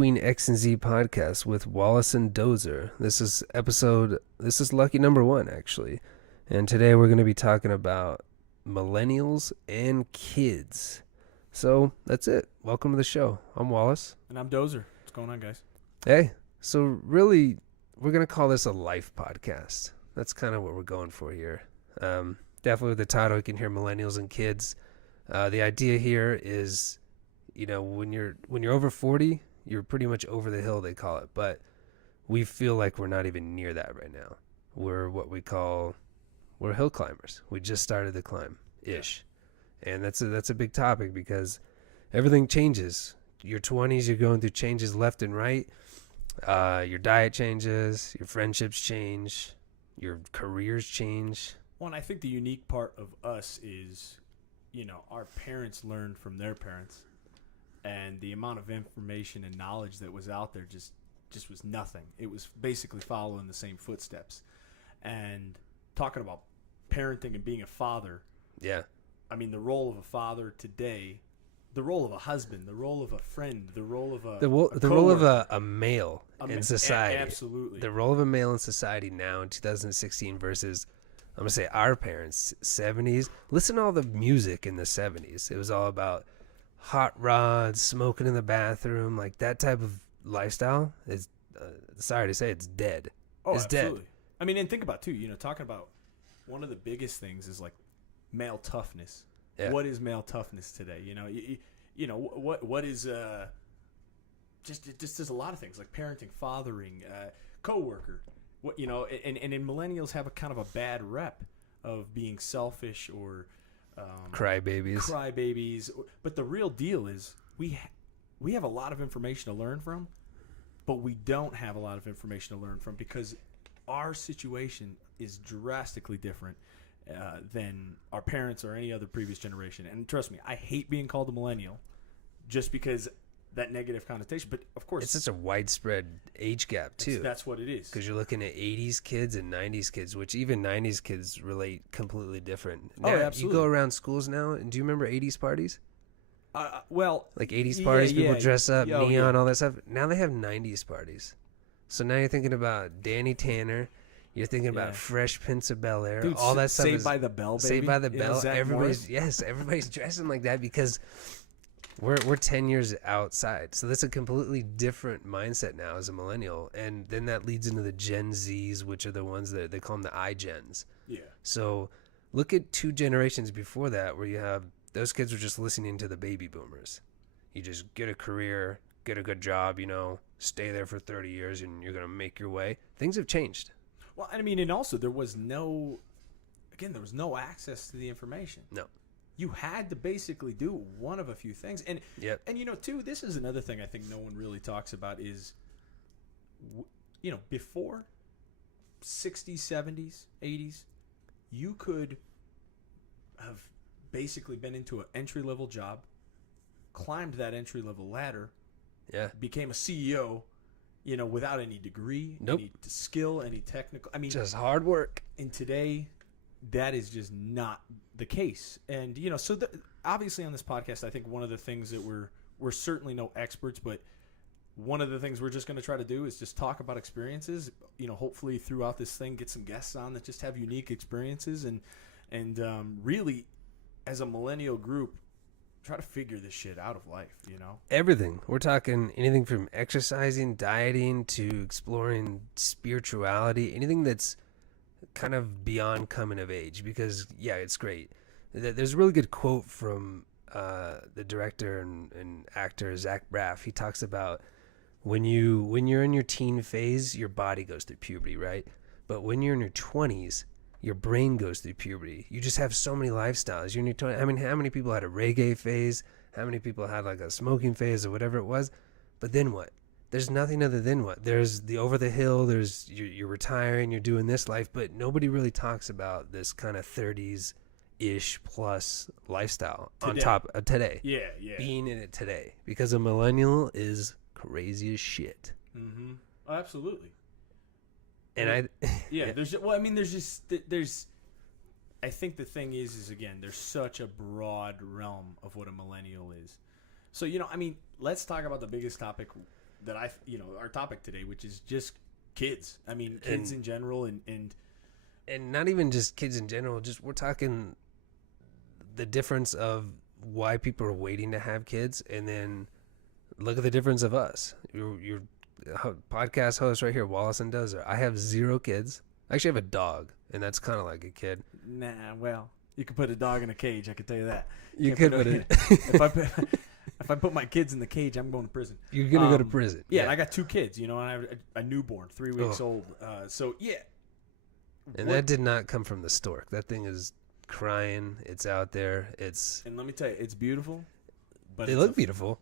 Between X and Z podcast with Wallace and Dozer. This is lucky number 1, actually. And today we're going to be talking about millennials and kids. So that's it. Welcome to the show. I'm Wallace. And I'm Dozer. What's going on, guys? Hey, so really, we're going to call this a life podcast. That's kind of what we're going for here. Definitely with the title, you can hear millennials and kids. The idea here is, you know, when you're over 40, you're pretty much over the hill, they call it. But we feel like we're not even near that right now. We're hill climbers. We just started the climb-ish. Yeah. And that's a big topic because everything changes. Your 20s, you're going through changes left and right. Your diet changes. Your friendships change. Your careers change. Well, and I think the unique part of us is, you know, our parents learned from their parents. And the amount of information and knowledge that was out there just was nothing. It was basically following the same footsteps. And talking about parenting and being a father. Yeah. I mean, the role of a father today, the role of a husband, the role of a friend, the role of the role of a male in society. Absolutely. The role of a male in society now in 2016 versus, I'm going to say, our parents, 70s. Listen to all the music in the 70s. It was all about hot rods, smoking in the bathroom, like that type of lifestyle is, sorry to say, it's dead. Oh, it's absolutely. Dead. I mean, and think about, too, you know, talking about one of the biggest things is like male toughness. Yeah. What is male toughness today? You know, what is just there's a lot of things like parenting, fathering, coworker. What, you know, and millennials have a kind of a bad rep of being selfish or crybabies. But the real deal is we have a lot of information to learn from, but we don't have a lot of information to learn from because our situation is drastically different than our parents or any other previous generation. And trust me, I hate being called a millennial just because that negative connotation. But of course, it's such a widespread age gap too. That's what it is. Because you're looking at 80s kids and 90s kids, which even 90s kids relate completely different. Now, absolutely. You go around schools now, and do you remember 80s parties? Well, like 80s parties, people dress up, neon, all that stuff. Now they have 90s parties. So now you're thinking about Danny Tanner. You're thinking about Fresh Prince of Bel-Air. Dude, all that stuff. Saved by the Bell, baby. Saved by the Bell. Everybody's dressing like that because we're 10 years outside. So that's a completely different mindset now as a millennial. And then that leads into the Gen Zs, which are the ones that they call them the iGens. Yeah. So look at 2 generations before that where you have those kids were just listening to the baby boomers. You just get a career, get a good job, you know, stay there for 30 years and you're going to make your way. Things have changed. Well, I mean, and also there was no access to the information. No. You had to basically do one of a few things. And, and you know, too, this is another thing I think no one really talks about is, you know, before 60s, 70s, 80s, you could have basically been into an entry-level job, climbed that entry-level ladder, became a CEO, you know, without any degree, any skill, any technical. I mean, just hard work. And today, that is just not the case. And, you know, so obviously on this podcast, I think one of the things that we're certainly no experts, but one of the things we're just going to try to do is just talk about experiences, you know, hopefully throughout this thing, get some guests on that just have unique experiences and really as a millennial group, try to figure this shit out of life, you know? Everything. We're talking anything from exercising, dieting, to exploring spirituality, anything that's kind of beyond coming of age. Because, it's great. There's a really good quote from the director and actor, Zach Braff. He talks about when you're in your teen phase, your body goes through puberty, right? But when you're in your 20s, your brain goes through puberty. You just have so many lifestyles. You're in your 20s. I mean, how many people had a reggae phase? How many people had like a smoking phase or whatever it was? But then what? There's nothing other than what? There's the over the hill. There's you're retiring. You're doing this life. But nobody really talks about this kind of 30s-ish plus lifestyle today. On top of today. Yeah. Being in it today. Because a millennial is crazy as shit. Mm-hmm. Oh, absolutely. And there's I think the thing is again, there's such a broad realm of what a millennial is. So, you know, I mean, let's talk about the biggest topic that our topic today, which is just kids. I mean, kids in general, and not even just kids in general. Just we're talking the difference of why people are waiting to have kids, and then look at the difference of us. Your podcast host right here, Wallace and Dozer. I have 0 kids. I actually have a dog, and that's kind of like a kid. Nah, well, you could put a dog in a cage. I can tell you that. You could put it. If I put my kids in the cage, I'm going to prison. You're gonna go to prison. Yeah, and I got 2 kids. And I have a newborn, 3 weeks old. So yeah. And that did not come from the stork. That thing is crying. It's out there. And let me tell you, it's beautiful. But they look beautiful.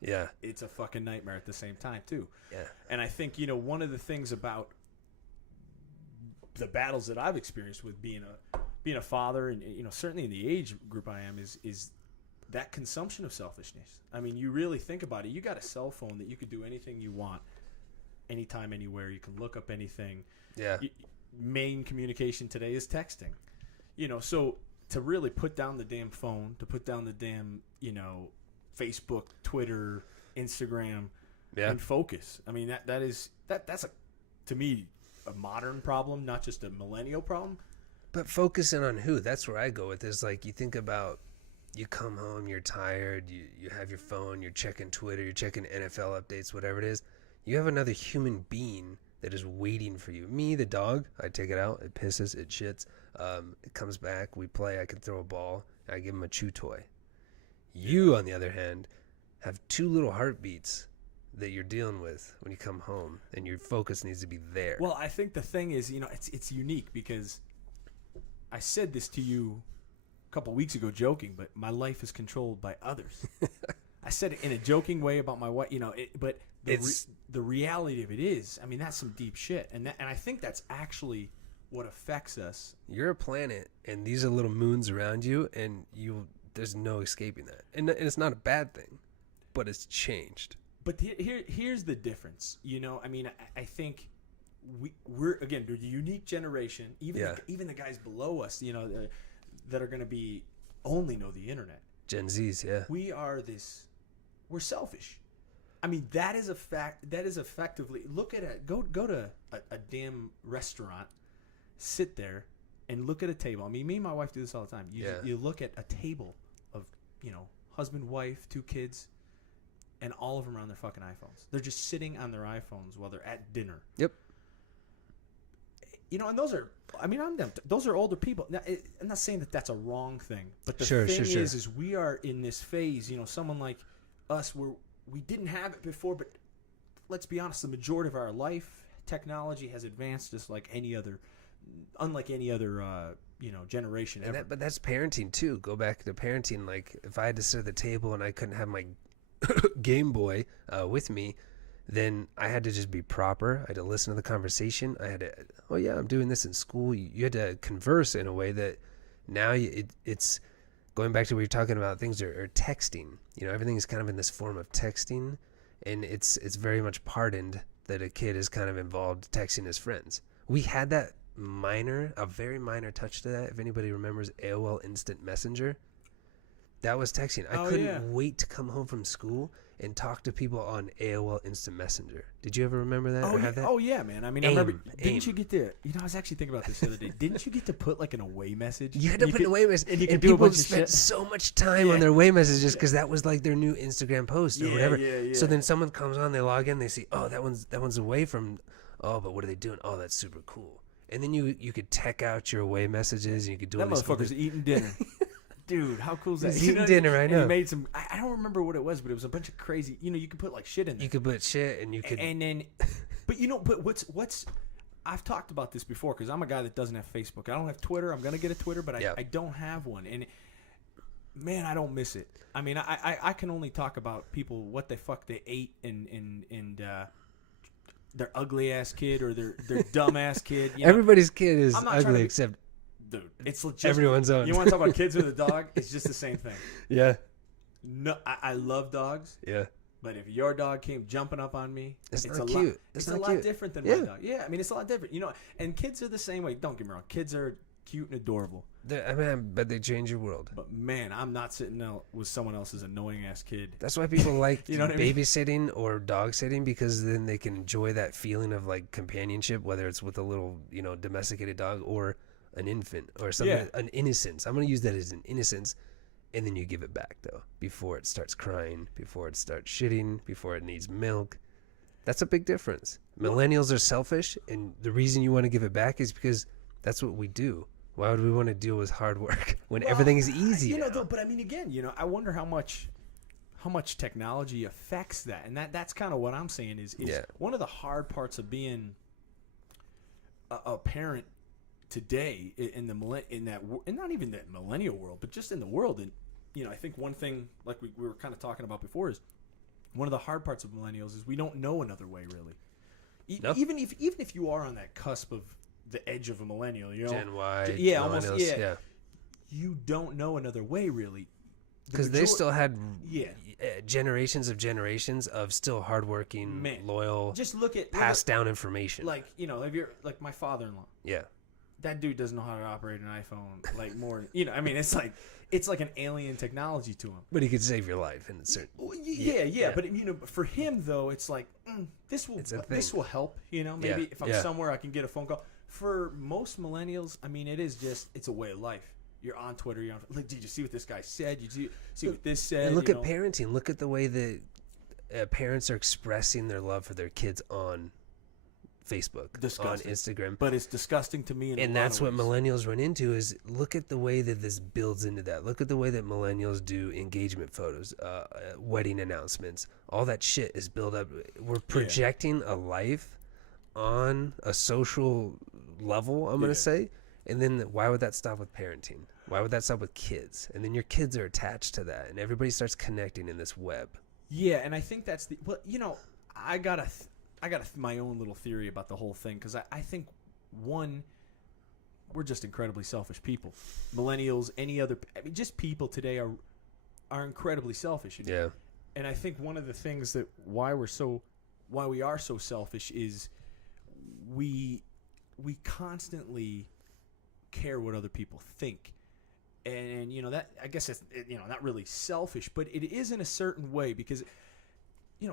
Yeah. It's a fucking nightmare at the same time too. Yeah. And I think one of the things about the battles that I've experienced with being a father, and certainly in the age group I am, is that consumption of selfishness. I mean, you really think about it. You got a cell phone that you could do anything you want, anytime, anywhere. You can look up anything. Yeah. Main communication today is texting. So to really put down the damn phone, to put down the damn, Facebook, Twitter, Instagram, and focus. I mean, that's to me, a modern problem, not just a millennial problem. But focusing on who? That's where I go with this. Like, you think about, you come home, you're tired, you have your phone, you're checking Twitter, you're checking NFL updates, whatever it is. You have another human being that is waiting for you. Me, the dog, I take it out, it pisses, it shits. It comes back, we play, I can throw a ball, I give him a chew toy. You, on the other hand, have 2 little heartbeats that you're dealing with when you come home, and your focus needs to be there. Well, I think the thing is, it's unique because I said this to you a couple of weeks ago joking, but my life is controlled by others. I said it in a joking way about my wife, but the reality of it is, I mean, that's some deep shit. And I think that's actually what affects us. You're a planet, and these are little moons around you, and there's no escaping that. And it's not a bad thing, but it's changed. But here's the difference. I mean, I think we're again, the unique generation, even the guys below us, that are going to be only know the internet. Gen Zs, yeah. We're selfish. I mean, that is a fact. That is effectively, look at it. Go to a damn restaurant, sit there, and look at a table. I mean, me and my wife do this all the time. You look at a table of, husband, wife, 2 kids, and all of them are on their fucking iPhones. They're just sitting on their iPhones while they're at dinner. Yep. And those are older people. Now, I'm not saying that that's a wrong thing, but the thing is we are in this phase. Someone like us, where we didn't have it before, but let's be honest, the majority of our life, technology has advanced just unlike any other generation ever. But that's parenting too. Go back to parenting. Like, if I had to sit at the table and I couldn't have my Game Boy with me, then I had to just be proper. I had to listen to the conversation. I had to, I'm doing this in school. You had to converse in a way that now it's going back to what you're talking about. Things are texting. Everything is kind of in this form of texting, and it's very much pardoned that a kid is kind of involved texting his friends. We had that a very minor touch to that. If anybody remembers AOL Instant Messenger, that was texting. I couldn't wait to come home from school and talk to people on AOL Instant Messenger. Did you ever remember that or have that? Oh, yeah, man. I mean, I remember. Didn't you get to, I was actually thinking about this the other day. Didn't you get to put like an away message? You had to put an away message. And people spent so much time on their away messages because that was like their new Instagram post or whatever. Yeah. So then someone comes on, they log in, they see, that one's away from, but what are they doing? Oh, that's super cool. And then you could tech out your away messages, and you could do all these cool things. That motherfucker's eating dinner. Dude, how cool is that? He's eating dinner, I know. He made some, I don't remember what it was, but it was a bunch of crazy, you could put like shit in there. You could put shit, and you could. And then, but what's, I've talked about this before, because I'm a guy that doesn't have Facebook. I don't have Twitter. I'm going to get a Twitter, but I don't have one. And man, I don't miss it. I mean, I can only talk about people, what the fuck they ate, and their ugly ass kid or their dumb ass kid. Everybody's kid is ugly except. Dude, it's legit. Everyone's own. You want to talk about kids with a dog? It's just the same thing. Yeah. No, I love dogs. Yeah. But if your dog came jumping up on me, it's not cute. It's a lot different than my dog. Yeah, I mean, it's a lot different. And kids are the same way. Don't get me wrong. Kids are cute and adorable. I mean, I bet they change your world. But man, I'm not sitting out with someone else's annoying ass kid. That's why people like You know what I mean? babysitting or dog sitting, because then they can enjoy that feeling of like companionship, whether it's with a little, domesticated dog or an infant or something, an innocence. I'm going to use that as an innocence. And then you give it back, though, before it starts crying, before it starts shitting, before it needs milk. That's a big difference. Millennials are selfish, and the reason you want to give it back is because that's what we do. Why would we want to deal with hard work when everything is easy? But I mean, again, I wonder how much technology affects that, and that's kind of what I'm saying is one of the hard parts of being a parent today in not even that millennial world, but just in the world. And I think one thing, like we were kind of talking about before, is one of the hard parts of millennials is we don't know another way really. Nope. Even if you are on that cusp of the edge of a millennial, Gen Y, almost, you don't know another way really, because they still had generations of still hardworking, loyal, just look at passed down information. Like if you're like my father-in-law, yeah, that dude doesn't know how to operate an iPhone like more. I mean, it's like an alien technology to him. But he could save your life in a certain. Yeah. But for him though, it's like this will help. Maybe if I'm somewhere, I can get a phone call. For most millennials, I mean, it's a way of life. You're on Twitter. Like, did you see what this guy said? Did you see what this said? And look at parenting. Look at the way that parents are expressing their love for their kids on Facebook, on Instagram. But it's disgusting to me. And that's what millennials run into is look at the way that this builds into that. Look at the way that millennials do engagement photos, wedding announcements. All that shit is built up. We're projecting a life on a social level, I'm going to say. And then why would that stop with parenting? Why would that stop with kids? And then your kids are attached to that, and everybody starts connecting in this web. Yeah, and I think that's I got my own little theory about the whole thing, because I think, one, we're just incredibly selfish people. Millennials, just people today are incredibly selfish. Yeah. And I think one of the things that why we are so selfish is we constantly care what other people think. And that, I guess it's not really selfish, but it is in a certain way, because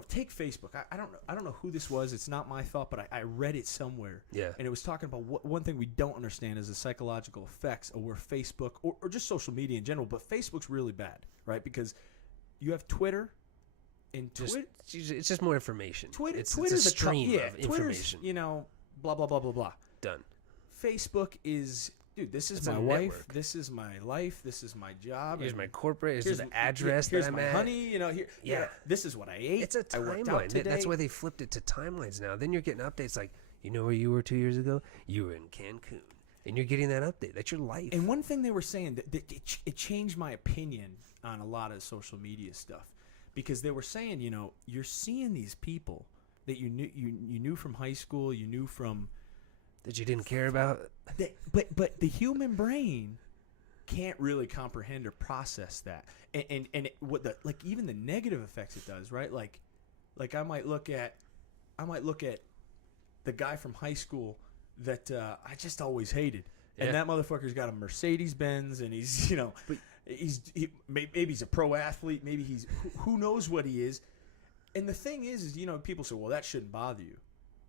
take Facebook. I don't know who this was. It's not my thought, but I read it somewhere. Yeah. And it was talking about one thing we don't understand is the psychological effects of where Facebook or just social media in general, but Facebook's really bad, right? Because you have Twitter, and it's just more information. Twitter's a stream of information. Blah blah blah blah blah. Done. Facebook is, dude, this is my wife, this is my life, this is my job. Here's my corporate. Here's the address that I'm my at. Honey, here. This is what I ate. It's a timeline. That's why they flipped it to timelines now. Then you're getting updates like, where you were 2 years ago? You were in Cancun, and you're getting that update. That's your life. And one thing they were saying that it changed my opinion on a lot of social media stuff, because they were saying, you're seeing these people that you knew from high school, you knew from that you didn't care about. But the human brain can't really comprehend or process that, and what even the negative effects it does, right? Like I might look at the guy from high school that I just always hated, and that motherfucker's got a Mercedes Benz, and he's maybe he's a pro athlete, maybe he's who knows what he is. And the thing is people say, well, that shouldn't bother you.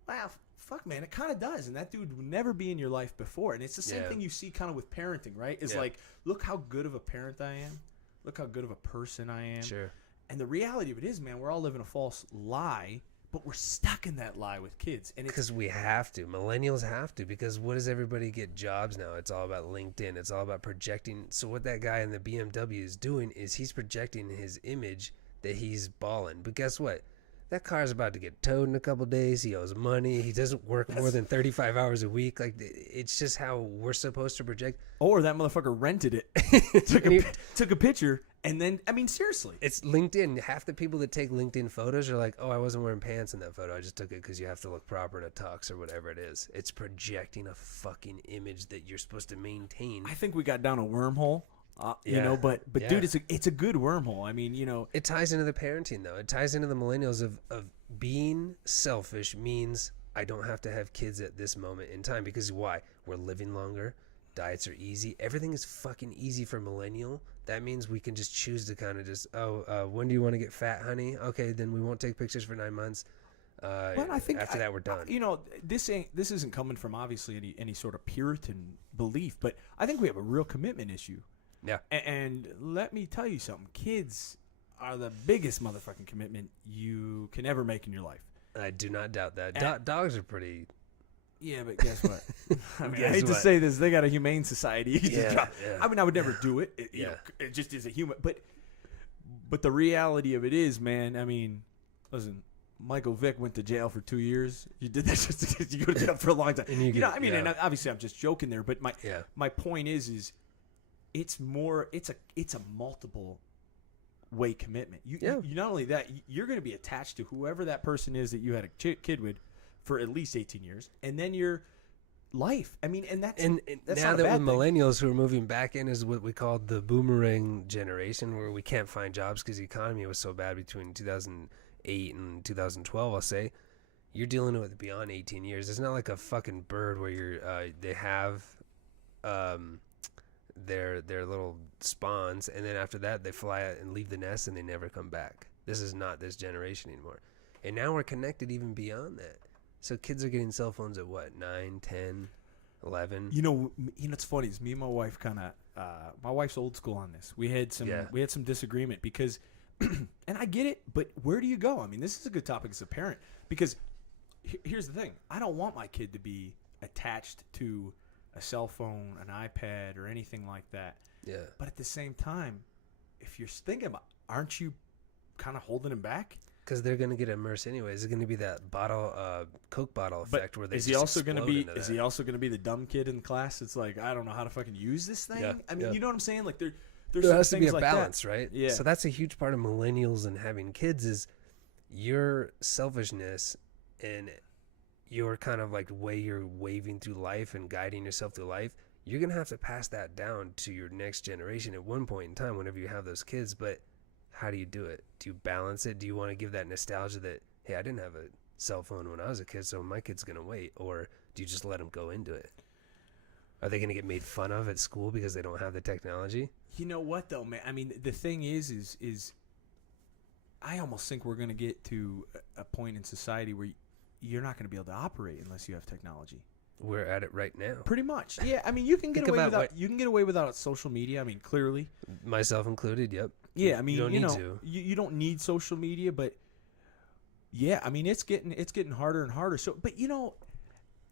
Well, fuck, man, it kind of does. And that dude would never be in your life before. And it's the same thing you see kind of with parenting, right? It's like, look how good of a parent I am. Look how good of a person I am. Sure. And the reality of it is, man, we're all living a false lie, but we're stuck in that lie with kids. And because we have to. Millennials have to, because what does everybody get jobs now? It's all about LinkedIn. It's all about projecting. So what that guy in the BMW is doing is he's projecting his image that he's balling. But guess what? That car's about to get towed in a couple days. He owes money. He doesn't work more than 35 hours a week. Like, it's just how we're supposed to project. Or that motherfucker rented it, took a picture, and then, I mean, seriously. It's LinkedIn. Half the people that take LinkedIn photos are like, oh, I wasn't wearing pants in that photo. I just took it because you have to look proper in a tux or whatever it is. It's projecting a fucking image that you're supposed to maintain. I think we got down a wormhole. But dude, it's a good wormhole. I mean, it ties into the parenting though. It ties into the millennials of being selfish means I don't have to have kids at this moment in time, because why? We're living longer. Diets are easy. Everything is fucking easy for millennial. That means we can just choose to kind of just, when do you want to get fat, honey? Okay, then we won't take pictures for 9 months. But I think after that, we're done. This isn't coming from obviously any sort of Puritan belief, but I think we have a real commitment issue. Yeah. And let me tell you something. Kids are the biggest motherfucking commitment you can ever make in your life. I do not doubt that. Dogs are pretty... Yeah, but guess what? I mean, I hate to say this. They got a humane society. Yeah. I mean, I would never do it. It just is a human. But the reality of it is, man, I mean, listen, Michael Vick went to jail for 2 years. You did that just because you go to jail for a long time. And and obviously I'm just joking there. But my point is it's a multiple way commitment. You not only that, you're going to be attached to whoever that person is that you had a kid with for at least 18 years, and then your life. I mean, and that's now that with millennials who are moving back in is what we call the boomerang generation, where we can't find jobs because the economy was so bad between 2008 and 2012. I'll say you're dealing with beyond 18 years. It's not like a fucking bird where they have their little spawns, and then after that they fly out and leave the nest and they never come back. This is not this generation anymore, and now we're connected even beyond that. So kids are getting cell phones at what, 9, 10, 11? You know, it's funny. Is me and my wife my wife's old school on this. We had some disagreement because, and I get it, but where do you go? I mean, this is a good topic as a parent because here's the thing. I don't want my kid to be attached to a cell phone, an iPad, or anything like that. Yeah. But at the same time, if you're thinking about, aren't you kind of holding him back? Because they're going to get immersed anyways. It's going to be that Coke bottle effect where they is he also going to be? Is he also going to be the dumb kid in class? It's like, I don't know how to fucking use this thing. Yeah, I mean, you know what I'm saying? Like there has to be a balance, right? Yeah. So that's a huge part of millennials and having kids is your selfishness and your kind of like way you're waving through life and guiding yourself through life. You're going to have to pass that down to your next generation at one point in time whenever you have those kids, but how do you do it? Do you balance it? Do you want to give that nostalgia that, hey, I didn't have a cell phone when I was a kid, so my kid's going to wait? Or do you just let them go into it? Are they going to get made fun of at school because they don't have the technology? You know what, though, man? I mean, the thing is I almost think we're going to get to a point in society where you're not going to be able to operate unless you have technology. We're at it right now. Pretty much. Yeah, I mean, you can get away without social media. I mean, clearly. Myself included, yep. Yeah, I mean, you don't need social media, but yeah, I mean, it's getting harder and harder. So, but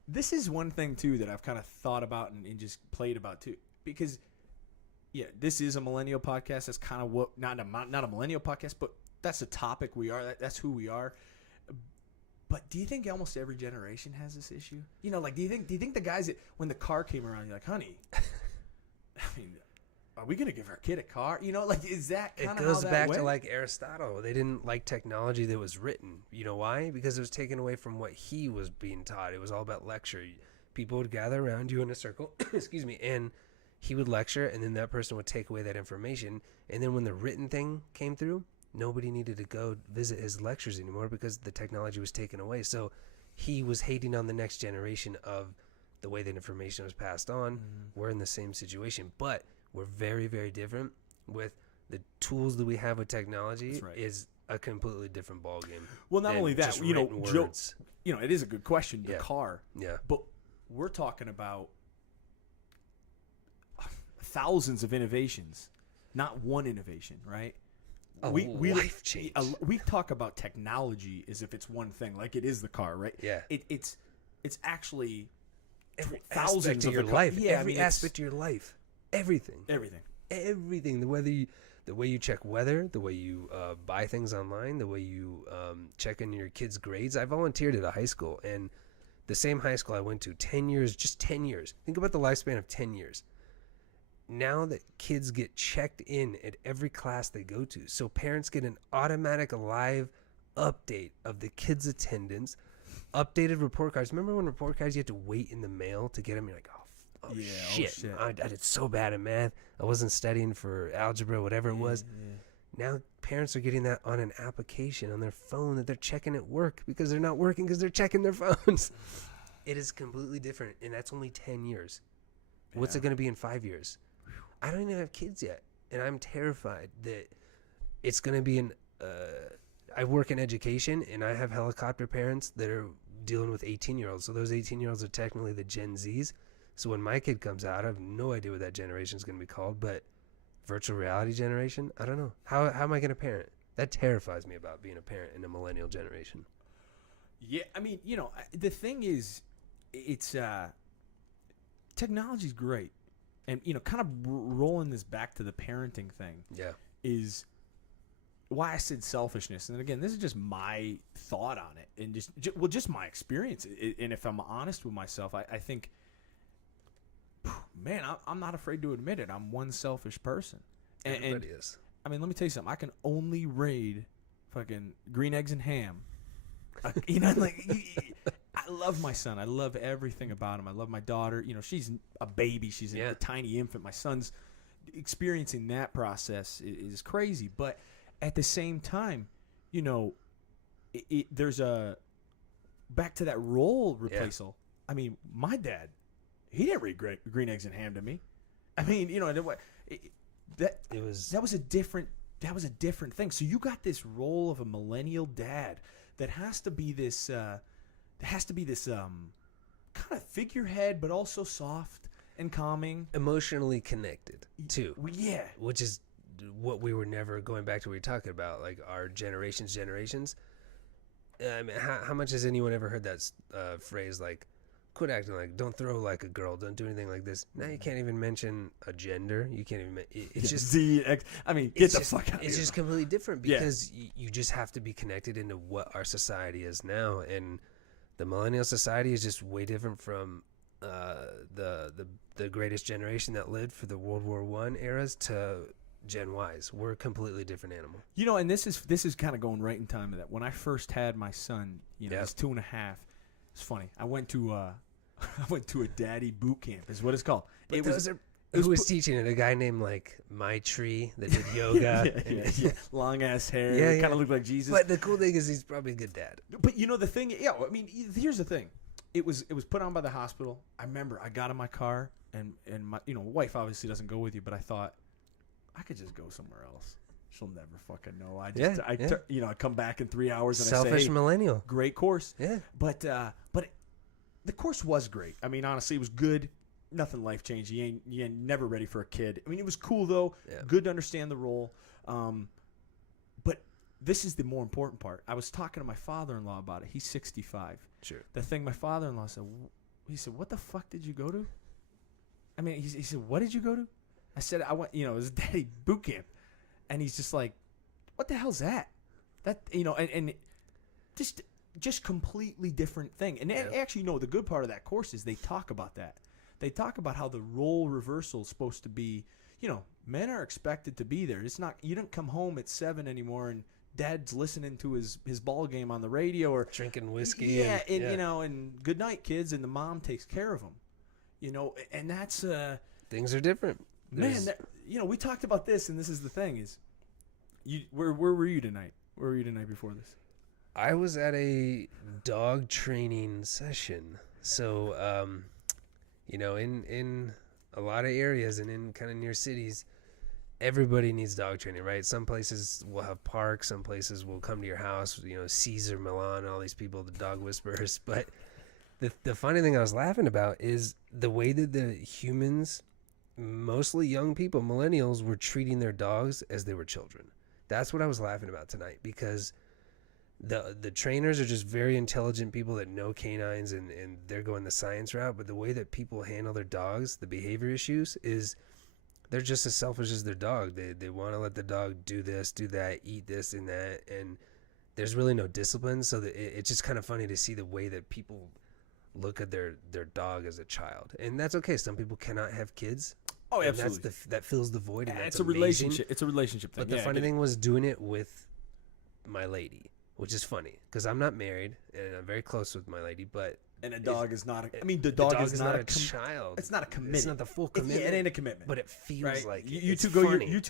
this is one thing too that I've kind of thought about and just played about too, because yeah, this is a millennial podcast. That's kind of what not a millennial podcast, but that's the topic we are. That's who we are. But do you think almost every generation has this issue? Like, do you think the guys that when the car came around, you're like, honey, I mean, are we gonna give our kid a car? Like, is that kind of how that goes back went? to like Aristotle. They didn't like technology that was written. You know why? Because it was taken away from what he was being taught. It was all about lecture. People would gather around you in a circle, excuse me, and he would lecture, and then that person would take away that information. And then when the written thing came through, nobody needed to go visit his lectures anymore because the technology was taken away. So he was hating on the next generation of the way that information was passed on. Mm-hmm. We're in the same situation, but we're very, very different with the tools that we have with technology. Right. Is a completely different ballgame. Well, not only that, Joe, it is a good question, the car. Yeah. But we're talking about thousands of innovations, not one innovation, right? Life change. We talk about technology as if it's one thing, like it is the car, right? Yeah. It's actually thousands of your life. Yeah, every aspect of your life. Everything. The way you check weather, the way you buy things online, the way you check in your kids' grades. I volunteered at a high school, and the same high school I went to, 10 years, just 10 years. Think about the lifespan of 10 years. Now that kids get checked in at every class they go to, so parents get an automatic live update of the kids' attendance, updated report cards. Remember when report cards you had to wait in the mail to get them? You're like, oh shit. I did so bad at math. I wasn't studying for algebra, whatever it was. Yeah. Now parents are getting that on an application on their phone that they're checking at work because they're not working because they're checking their phones. It is completely different, and that's only 10 years. What's it going to be in 5 years? I don't even have kids yet, and I'm terrified that it's going to be I work in education, and I have helicopter parents that are dealing with 18-year-olds. So those 18-year-olds are technically the Gen Zs. So when my kid comes out, I have no idea what that generation is going to be called. But virtual reality generation, I don't know. How am I going to parent? That terrifies me about being a parent in a millennial generation. Yeah, I mean, the thing is, it's technology's great, and kind of rolling this back to the parenting thing. Yeah, is why I said selfishness. And again, this is just my thought on it, and just my experience. And if I'm honest with myself, I think, man, I'm not afraid to admit it. I'm one selfish person. Everybody is. I mean, let me tell you something. I can only raid fucking green eggs and ham. I love my son. I love everything about him. I love my daughter. She's a baby. She's a tiny infant. My son's experiencing that process is crazy. But at the same time, there's a back to that role replaceable. Yeah. I mean, my dad, he didn't read green eggs and ham to me. I mean, that was a different thing. So you got this role of a millennial dad that has to be this kind of figurehead, but also soft and calming, emotionally connected too. Yeah, which is what we were never going back to. What we were talking about, like our generations. I mean, how much has anyone ever heard that phrase like, quit acting like, don't throw like a girl, don't do anything like this. Now you can't even mention a gender. You can't even. It's just ZX. I mean, get the fuck out of here. It's just completely different because you just have to be connected into what our society is now, and the millennial society is just way different from the greatest generation that lived for the World War I eras to Gen Ys. We're a completely different animal. And this is kind of going right in time to that. When I first had my son, he was 2.5. It's funny. I went to a daddy boot camp. Is what it's called. Who was teaching it? A guy named like My Tree that did yoga. Long ass hair. Yeah, kind of looked like Jesus. But the cool thing is he's probably a good dad. But the thing, I mean, here's the thing. It was put on by the hospital. I remember I got in my car and my wife obviously doesn't go with you, but I thought I could just go somewhere else. She'll never fucking know. I come back in 3 hours and selfish I say, hey, millennial. Great course. Yeah. But the course was great. I mean, honestly, it was good. Nothing life changing. You ain't never ready for a kid. I mean, it was cool though. Yeah. Good to understand the role. But this is the more important part. I was talking to my father-in-law about it. He's 65. Sure. The thing my father-in-law said, he said, "What the fuck did you go to?" I mean, he said, "What did you go to?" I said, "I went. It was daddy boot camp," and he's just like, "What the hell's that?" That and just completely different thing. And actually, the good part of that course is they talk about that. They talk about how the role reversal is supposed to be, men are expected to be there. It's not, you don't come home at 7 anymore and dad's listening to his ball game on the radio or drinking whiskey. Yeah, and good night, kids, and the mom takes care of them. And that's things are different. Man, we talked about this, and this is the thing is, where were you tonight? Where were you tonight before this? I was at a dog training session. So, in a lot of areas and in kind of near cities, everybody needs dog training, right? Some places will have parks. Some places will come to your house, Caesar, Milan, all these people, the dog whisperers. But the funny thing I was laughing about is the way that the humans, mostly young people, millennials, were treating their dogs as they were children. That's what I was laughing about tonight, because the trainers are just very intelligent people that know canines and they're going the science route. But the way that people handle their dogs, the behavior issues, is they're just as selfish as their dog. They want to let the dog do this, do that, eat this and that. And there's really no discipline. So it's just kind of funny to see the way that people look at their dog as a child. And that's okay. Some people cannot have kids. Oh, absolutely. That fills the void. And it's a relationship. It's a relationship thing. But the funny thing was doing it with my lady, which is funny because I'm not married and I'm very close with my lady, but and a dog is not. The dog is not a child. It's not a commitment. It's not the full commitment. It ain't a commitment, but it feels like you two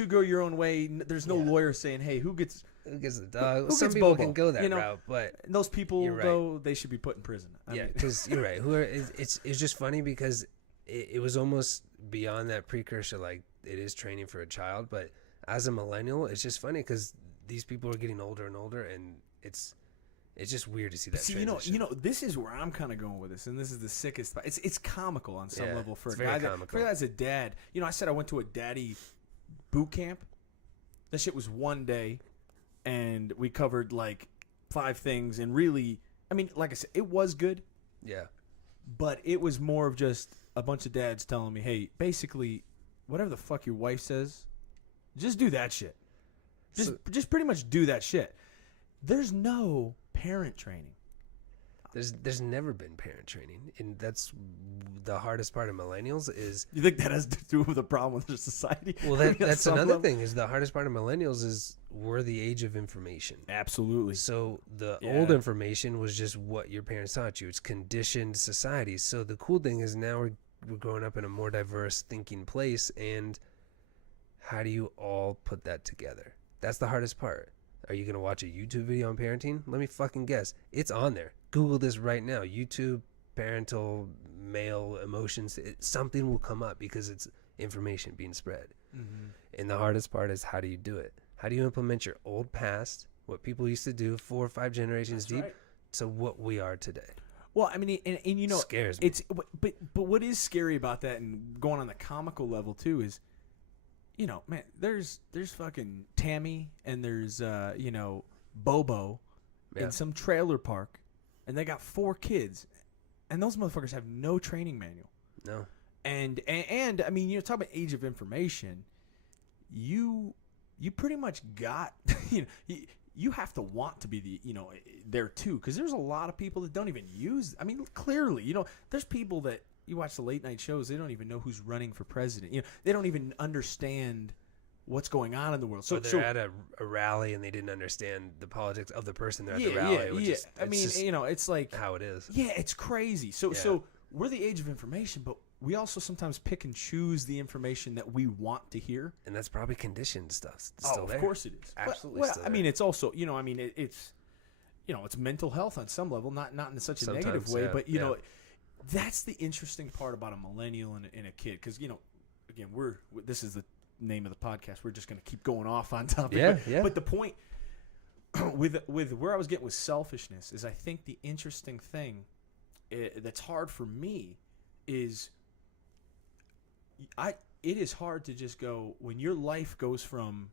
go your own way. There's no lawyer saying, "Hey, who gets the dog?" Who Some gets people Bobo? can go that route, but those people though they should be put in prison. Because you're right. It's just funny because it was almost beyond that precursor, like it is training for a child, but as a millennial, it's just funny because these people are getting older and older, and it's just weird to see that. See, transition. you know, this is where I'm kind of going with this, and this is the sickest. It's comical on some level for it's a guy that as a dad. You know, I said I went to a daddy boot camp. That shit was one day, and we covered like 5 things, and really, I mean, like I said, it was good. Yeah. But it was more of just a bunch of dads telling me, hey, basically, whatever the fuck your wife says, just do that shit. Just pretty much do that shit. There's no parent training. There's never been parent training, and that's the hardest part of millennials is... You think that has to do with the problem with the society? Well, that's another thing, is the hardest part of millennials is we're the age of information. Absolutely. So the old information was just what your parents taught you. It's conditioned society. So the cool thing is now we're growing up in a more diverse thinking place, and how do you all put that together? That's the hardest part. Are you going to watch a YouTube video on parenting? Let me fucking guess. It's on there. Google this right now. YouTube, parental, male emotions. Something will come up because it's information being spread. Mm-hmm. And the hardest part is, how do you do it? How do you implement your old past, what people used to do 4 or 5 generations deep, to what we are today? Well, I mean, and you know, scares me. But what is scary about that, and going on the comical level too, is, you know, man, there's fucking Tammy and there's you know, Bobo in some trailer park, and they got 4 kids, and those motherfuckers have no training manual. No. And I mean, you know, talk about age of information. You pretty much got, you know, you have to want to be the, you know, there too, because there's a lot of people that don't even use. I mean, clearly, you know, there's people that you watch the late night shows, they don't even know who's running for president. You know, they don't even understand what's going on in the world. So they're at a rally and they didn't understand the politics of the person they're at the rally. I mean, you know, it's like how it is. Yeah, it's crazy. So we're the age of information, but we also sometimes pick and choose the information that we want to hear. And that's probably conditioned stuff. It's still there. Of course it is. Absolutely. Well, I mean, it's also, you know, I mean, it's, you know, it's mental health on some level, not in such a negative way, but, you know, that's the interesting part about a millennial and a kid. Because, you know, again, this is the name of the podcast. We're just going to keep going off on topic. But the point with where I was getting with selfishness is, I think the interesting thing that's hard for me is it is hard to just go, when your life goes from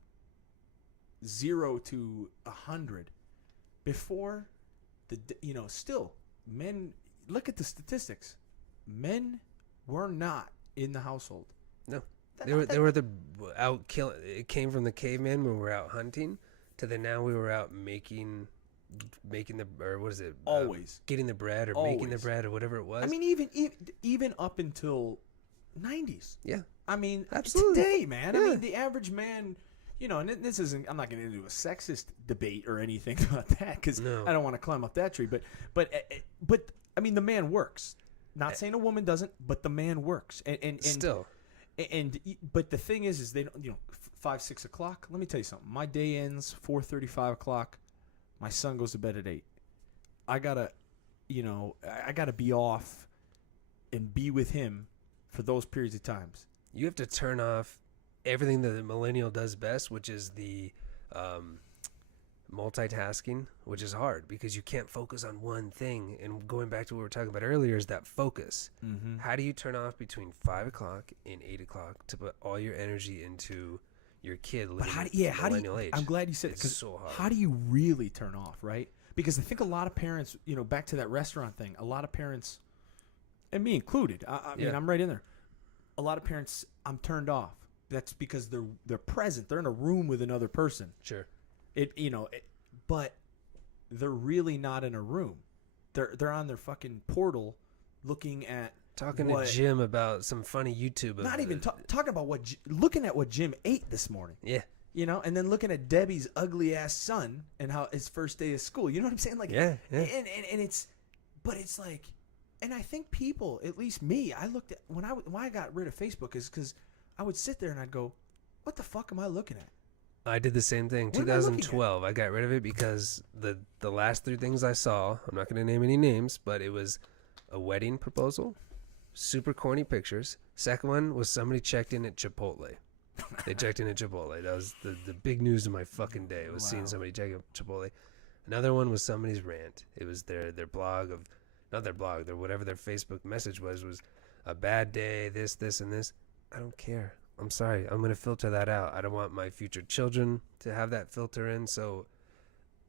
0 to 100 before you know, still men, look at the statistics, men were not in the household. No, they were out killing. It came from the caveman when we were out hunting to now we were out making the, or what is it, always getting the bread or making the bread or whatever it was. I mean, even up until 90s. Yeah. I mean, absolutely. Today, man. Yeah. I mean, the average man, you know, and this isn't, I'm not going to get into a sexist debate or anything about that, because I don't want to climb up that tree. But I mean, the man works. Not saying a woman doesn't, but the man works. And still. But the thing is they don't, you know, 5, 6 o'clock. Let me tell you something. My day ends 4:30, 5 o'clock. My son goes to bed at 8. I gotta be off and be with him for those periods of times. You have to turn off everything that the millennial does best, which is the multitasking, which is hard because you can't focus on one thing. And going back to what we were talking about earlier is that focus. Mm-hmm. How do you turn off between 5 o'clock and 8 o'clock to put all your energy into your kid living millennial age? I'm glad you said it, because so hard. How do you really turn off, right? Because I think a lot of parents, you know, back to that restaurant thing, a lot of parents, and me included, I mean, I'm right in there. A lot of parents, I'm turned off. That's because they're present. They're in a room with another person. Sure. But they're really not in a room. They're on their fucking portal, looking at talking to Jim about some funny YouTube. Not even talking about looking at what Jim ate this morning. Yeah. You know, and then looking at Debbie's ugly ass son and how his first day of school. You know what I'm saying? Like, yeah. And it's like, and I think people, at least me, I looked at why I got rid of Facebook is because I would sit there and I'd go, what the fuck am I looking at? I did the same thing. 2012, I got rid of it because the last 3 things I saw, I'm not going to name any names, but it was a wedding proposal, super corny pictures. Second one was somebody checked in at Chipotle. They checked in at Chipotle. That was the big news of my fucking day. Was seeing somebody check in Chipotle. Another one was somebody's rant. It was their blog of, not their blog, their whatever their Facebook message was a bad day, this, and this. I don't care. I'm sorry. I'm going to filter that out. I don't want my future children to have that filter in. So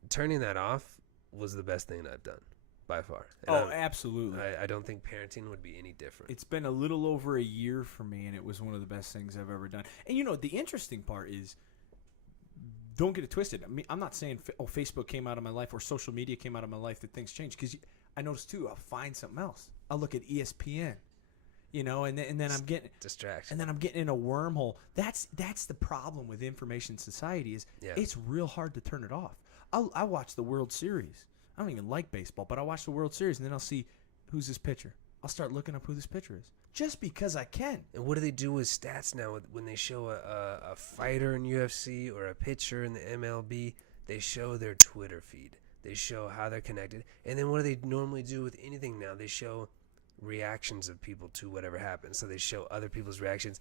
turning that off was the best thing I've done by far. And absolutely. I don't think parenting would be any different. It's been a little over a year for me, and it was one of the best things I've ever done. And, you know, the interesting part is, don't get it twisted. I mean, I'm not saying, Facebook came out of my life or social media came out of my life that things changed. Because I noticed, too, I'll find something else. I'll look at ESPN. You know, and then I'm getting distraction, and then I'm getting in a wormhole. That's the problem with information society is it's real hard to turn it off. I watch the World Series. I don't even like baseball, but I watch the World Series, and then I'll see who's this pitcher. I'll start looking up who this pitcher is just because I can. And what do they do with stats now when they show a fighter in UFC or a pitcher in the MLB? They show their Twitter feed. They show how they're connected, and then what do they normally do with anything now? They show reactions of people to whatever happens. So they show other people's reactions.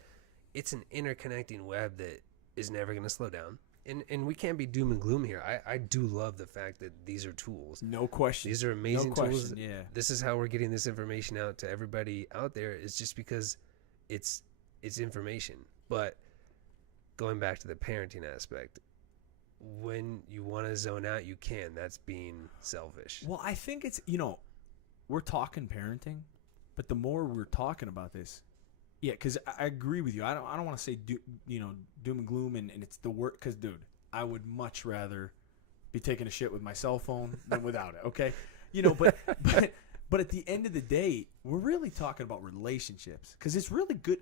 It's an interconnecting web that is never going to slow down. And we can't be doom and gloom here. I do love the fact that these are tools. No question. These are amazing tools. Yeah. This is how we're getting this information out to everybody out there. It's just because it's information. But going back to the parenting aspect, when you want to zone out, you can. That's being selfish. Well, I think it's, you know, we're talking parenting. But the more we're talking about this, because I agree with you. I don't want to say doom and gloom and it's the work. Because dude, I would much rather be taking a shit with my cell phone than without it. Okay, you know. But at the end of the day, we're really talking about relationships because it's really good.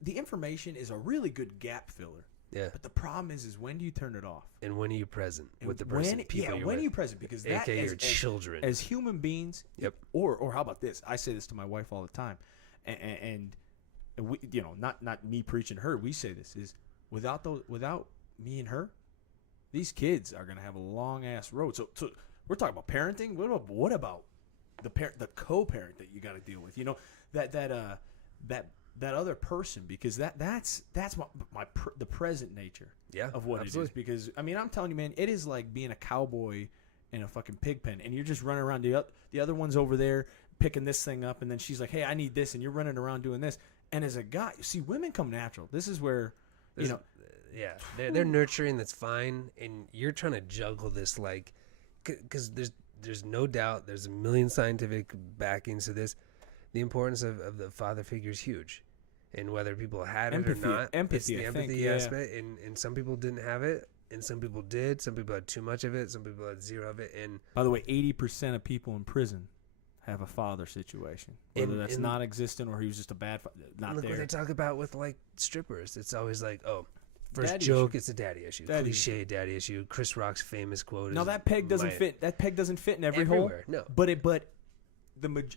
The information is a really good gap filler. Yeah. But the problem is when do you turn it off? And when are you present with the person? When are you present? Because that, AKA your children. As human beings. Yep. Or how about this? I say this to my wife all the time, and we, you know, not me preaching to her. We say this is without me and her, these kids are gonna have a long ass road. So we're talking about parenting. What about the co-parent that you got to deal with? You know, that other person, because that's the present nature of what absolutely. It is. Because I mean, I'm telling you, man, it is like being a cowboy in a fucking pig pen, and you're just running around. The other one's over there picking this thing up, and then she's like, "Hey, I need this," and you're running around doing this. And as a guy, you see, women come natural. This is where they're nurturing. That's fine, and you're trying to juggle this like, because there's no doubt there's a million scientific backings to this. The importance of the father figure is huge. And whether people had empathy, it or not, empathy, it's the empathy aspect. And some people didn't have it, and some people did. Some people had too much of it. Some people had zero of it. And by the way, 80% of people in prison have a father situation, whether that's non-existent or he was just a bad not look there. What they talk about with like strippers. It's always like, oh, first daddy joke, issue. It's a daddy issue. Daddy Cliche daddy issue. Chris Rock's famous quote. Now that peg doesn't fit. That peg doesn't fit in every everywhere. hole. No, but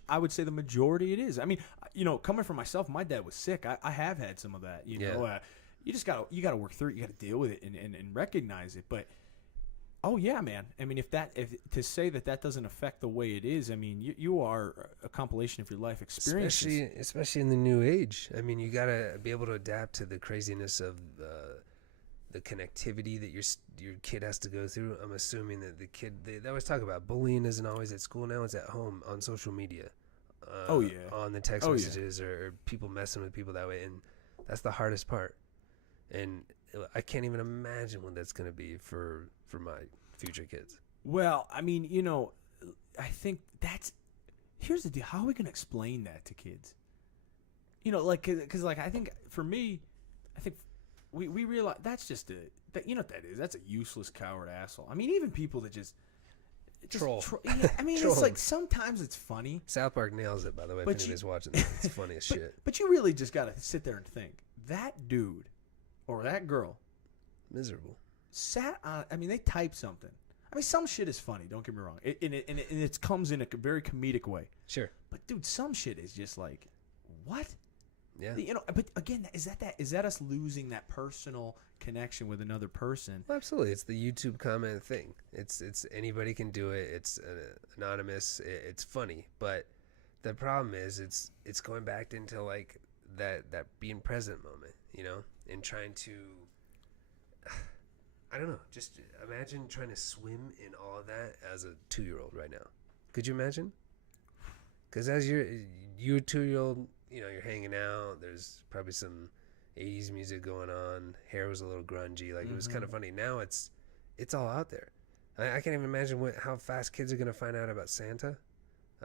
I would say the majority it is. I mean, you know, coming from myself, my dad was sick. I have had some of that. You know, you just gotta work through it. You gotta deal with it and recognize it. But oh yeah, man. I mean, if to say that doesn't affect the way it is, I mean, you are a compilation of your life experiences. Especially in the new age. I mean, you gotta be able to adapt to the craziness of the connectivity that your kid has to go through. I'm assuming that the kid, they always talk about bullying isn't always at school now. It's at home on social media. On the text messages or people messing with people that way. And that's the hardest part. And I can't even imagine what that's going to be for my future kids. Well, I mean, you know, I think here's the deal. How are we going to explain that to kids? You know, like, because like, I think for me, we realize that's just you know what that is? That's a useless coward asshole. I mean, even people that just troll. Yeah, I mean, it's like sometimes it's funny. South Park nails it, by the way. If anybody's watching that, it's funny as shit. But you really just got to sit there and think that dude or that girl, miserable, sat on. I mean, they typed something. I mean, some shit is funny. Don't get me wrong. It comes in a very comedic way. Sure. But dude, some shit is just like, what? Yeah. You know, but again, is that us losing that personal connection with another person? Well, absolutely. It's the YouTube comment thing. It's anybody can do it. It's anonymous. It's funny, but the problem is it's going back into like that being present moment, you know, and trying to, I don't know, just imagine trying to swim in all of that as a 2-year-old right now. Could you imagine? Because as you're a 2-year-old, you know, you're hanging out. There's probably some 80s music going on. Hair was a little grungy. Like, it was kind of funny. Now it's all out there. I can't even imagine how fast kids are going to find out about Santa.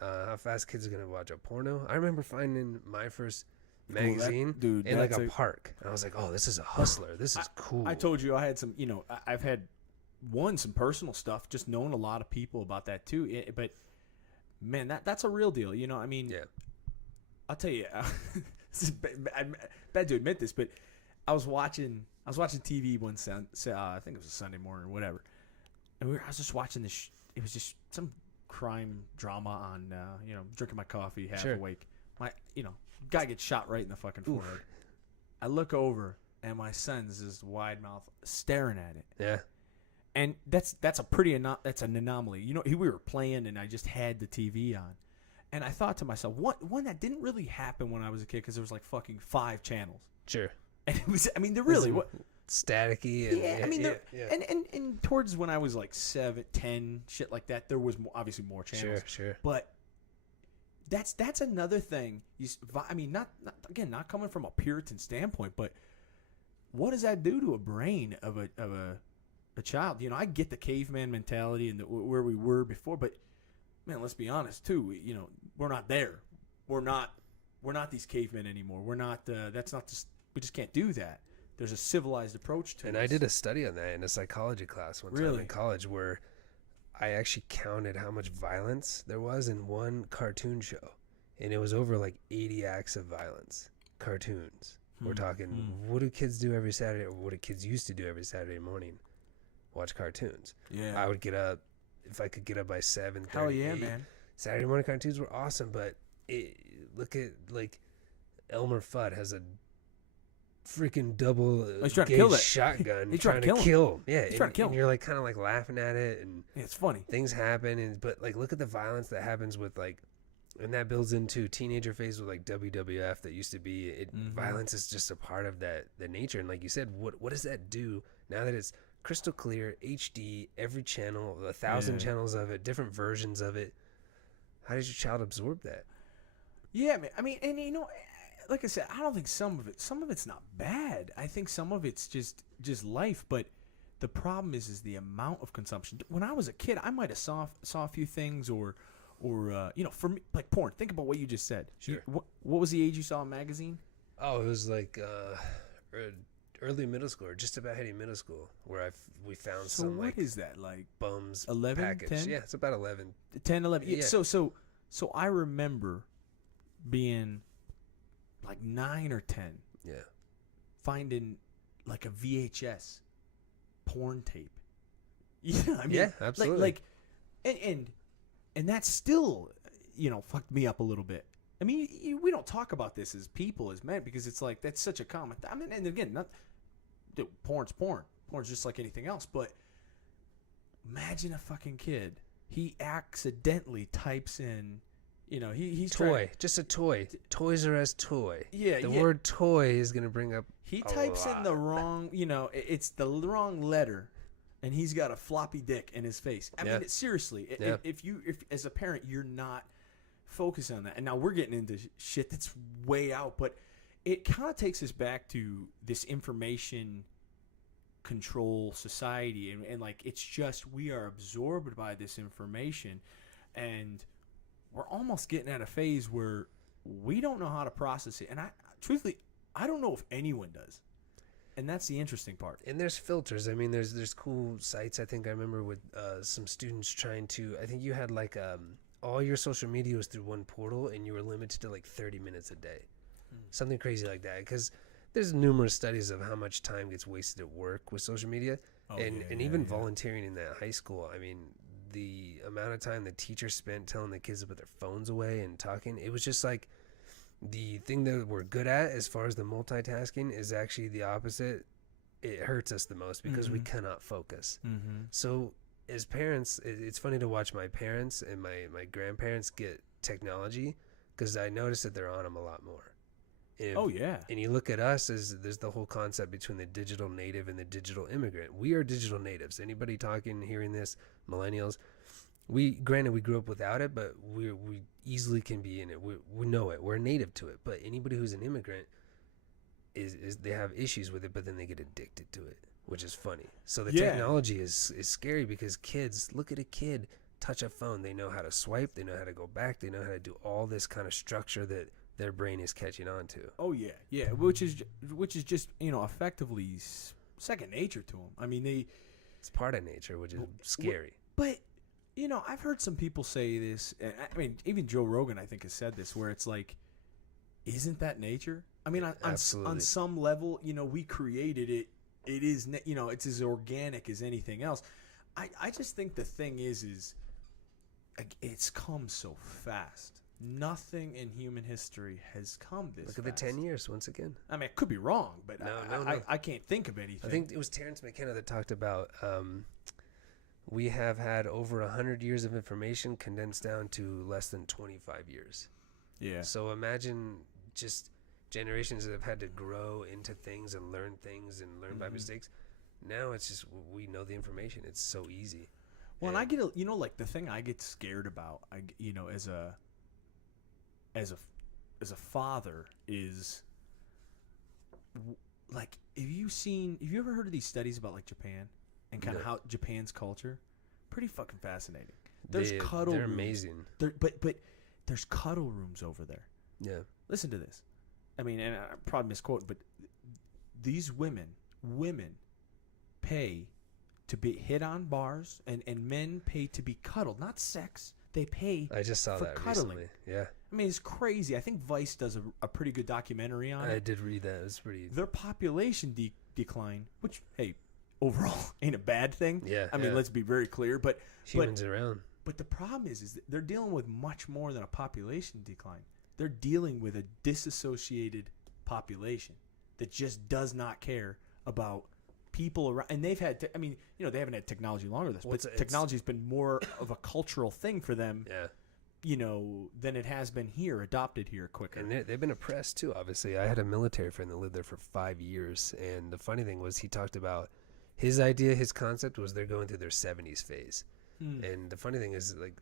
How fast kids are going to watch a porno. I remember finding my first magazine in like a park. And I was like, oh, this is a Hustler. This is cool. I told you I had some, you know, I've had some personal stuff, just knowing a lot of people about that too. But man, that's a real deal. You know, I mean, yeah. I'll tell you, this is bad to admit this, but I was watching TV one I think it was a Sunday morning or whatever, and I was just watching this. It was just some crime drama on, you know, drinking my coffee, half awake. My, you know, guy gets shot right in the fucking forehead. I look over, and my son's just wide mouth staring at it. Yeah. And that's an anomaly. You know, we were playing, and I just had the TV on, and I thought to myself, one that didn't really happen when I was a kid because there was like fucking 5 channels. Sure. And it was, I mean, they're really staticky. And, yeah, I mean, and towards when I was like 7, 10, shit like that, there was obviously more channels. Sure. But that's another thing. I mean, not coming from a Puritan standpoint, but what does that do to a brain of a child? You know, I get the caveman mentality and where we were before, but man, let's be honest too. You know, we're not there. We're not these cavemen anymore. We're not. That's not just. We just can't do that. There's a civilized approach to it. And I did a study on that in a psychology class one time in college, where I actually counted how much violence there was in one cartoon show, and it was over like 80 acts of violence. Cartoons. We're talking. What do kids do every Saturday, or what do kids used to do every Saturday morning? Watch cartoons. Yeah. I would get up, if I could get up by 7:30. Hell yeah, man. Saturday morning cartoons were awesome, but look at, like, Elmer Fudd has a freaking double shotgun. He's trying to kill him. Yeah, he's trying to kill him. And you're like kind of like laughing at it, and it's funny. Things happen, but like look at the violence that happens with like, and that builds into teenager phase with like WWF that used to be. Violence is just a part of the nature, and like you said, what does that do now that it's crystal clear, HD, every channel, 1,000 channels of it, different versions of it? How does your child absorb that? Yeah, man. I mean, and you know, like I said, I don't think some of it's not bad. I think some of it's just life. But the problem is the amount of consumption. When I was a kid, I might have saw a few things, or you know, for me, like porn. Think about what you just said. Sure. What was the age you saw a magazine? Oh, it was like early middle school, or just about hitting middle school, where we found some. So what is that, like bums 11, package? 10? Yeah, it's about 11. 10, 11. Yeah. So I remember being like 9 or 10. Yeah. Finding like a VHS porn tape. Yeah, I mean, yeah, absolutely. Like and that still, you know, fucked me up a little bit. I mean, we don't talk about this as people, as men, because it's like that's such a common. I mean, and again, porn's porn. Porn's just like anything else. But imagine a fucking kid. He accidentally types in. You know, he's toy, just a toy. Toys R Us toy. Yeah, the word toy is gonna bring up. He types in the wrong. You know, it's the wrong letter, and he's got a floppy dick in his face. I mean, seriously, if as a parent you're not focusing on that, and now we're getting into shit that's way out, but it kind of takes us back to this information control society, and like it's just we are absorbed by this information, and we're almost getting at a phase where we don't know how to process it. And truthfully, I don't know if anyone does. And that's the interesting part. And there's filters. I mean, there's cool sites. I think I remember with some students trying to, I think you had like all your social media was through one portal, and you were limited to like 30 minutes a day. Something crazy like that. Because there's numerous studies of how much time gets wasted at work with social media. And even volunteering in that high school. I mean, the amount of time the teacher spent telling the kids to put their phones away and talking, it was just like the thing that we're good at as far as the multitasking is actually the opposite. It hurts us the most because we cannot focus. So as parents, it's funny to watch my parents and my grandparents get technology, because I noticed that they're on them a lot more. Oh yeah. And you look at us as there's the whole concept between the digital native and the digital immigrant. We are digital natives. Anybody talking, hearing this, millennials, granted we grew up without it, but we easily can be in it. We know it. We're native to it. But anybody who's an immigrant is they have issues with it, but then they get addicted to it, which is funny. So the technology is scary because kids, look at a kid, touch a phone, they know how to swipe, they know how to go back, they know how to do all this kind of structure that their brain is catching on to. Oh yeah, which is just effectively second nature to them. I mean, it's part of nature, which is scary. But I've heard some people say this. I mean, even Joe Rogan, I think, has said this, where it's like, isn't that nature? I mean, on some level, we created it. It is, it's as organic as anything else. I just think the thing is it's come so fast. Nothing in human history has come this fast. Look at the 10 years once again. I mean, I could be wrong, but no. I can't think of anything. I think it was Terrence McKenna that talked about we have had over 100 years of information condensed down to less than 25 years. Yeah. So imagine just generations that have had to grow into things and learn by mistakes. Now it's just we know the information. It's so easy. Well, and I get like the thing I get scared about, as a father is like, have you ever heard of these studies about like Japan and kind of how Japan's culture? Pretty fucking fascinating. There's cuddle they're rooms. Amazing. But there's cuddle rooms over there. Yeah. Listen to this. I mean, and I probably misquote, but these women pay to be hit on bars, and men pay to be cuddled, not sex. They pay. I just saw for that cuddling. recently. Yeah. I mean, it's crazy. I think Vice does a pretty good documentary on it. I did read that. It was pretty. Their population decline, which, hey, overall ain't a bad thing. Yeah. I mean, let's be very clear. But humans around. But the problem is that they're dealing with much more than a population decline. They're dealing with a disassociated population that just does not care about people around. And they've had, they haven't had technology longer than this, but technology has been more of a cultural thing for them. Yeah. Than it has been here, adopted here quicker. And they've been oppressed too, obviously. I had a military friend that lived there for 5 years, and the funny thing was he talked about his concept was they're going through their 70s phase. And the funny thing is, like,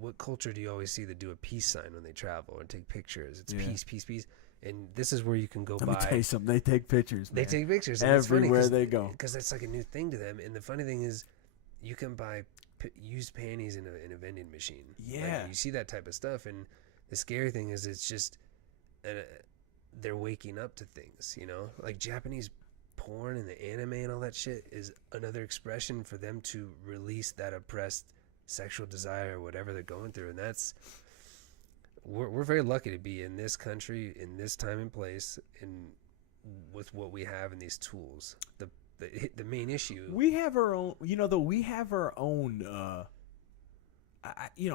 what culture do you always see that do a peace sign when they travel or take pictures? It's peace, peace, peace. And this is where you can go by. Let me tell you something. They take pictures, man. They take pictures. Everywhere they go. Because that's like a new thing to them. And the funny thing is, you can buy used panties in a vending machine. Yeah. Like, you see that type of stuff. And the scary thing is it's just they're waking up to things, Like Japanese porn and the anime and all that shit is another expression for them to release that oppressed sexual desire or whatever they're going through. And that's we're very lucky to be in this country, in this time and place, and with what we have in these tools. The main issue, we have our own, we have our own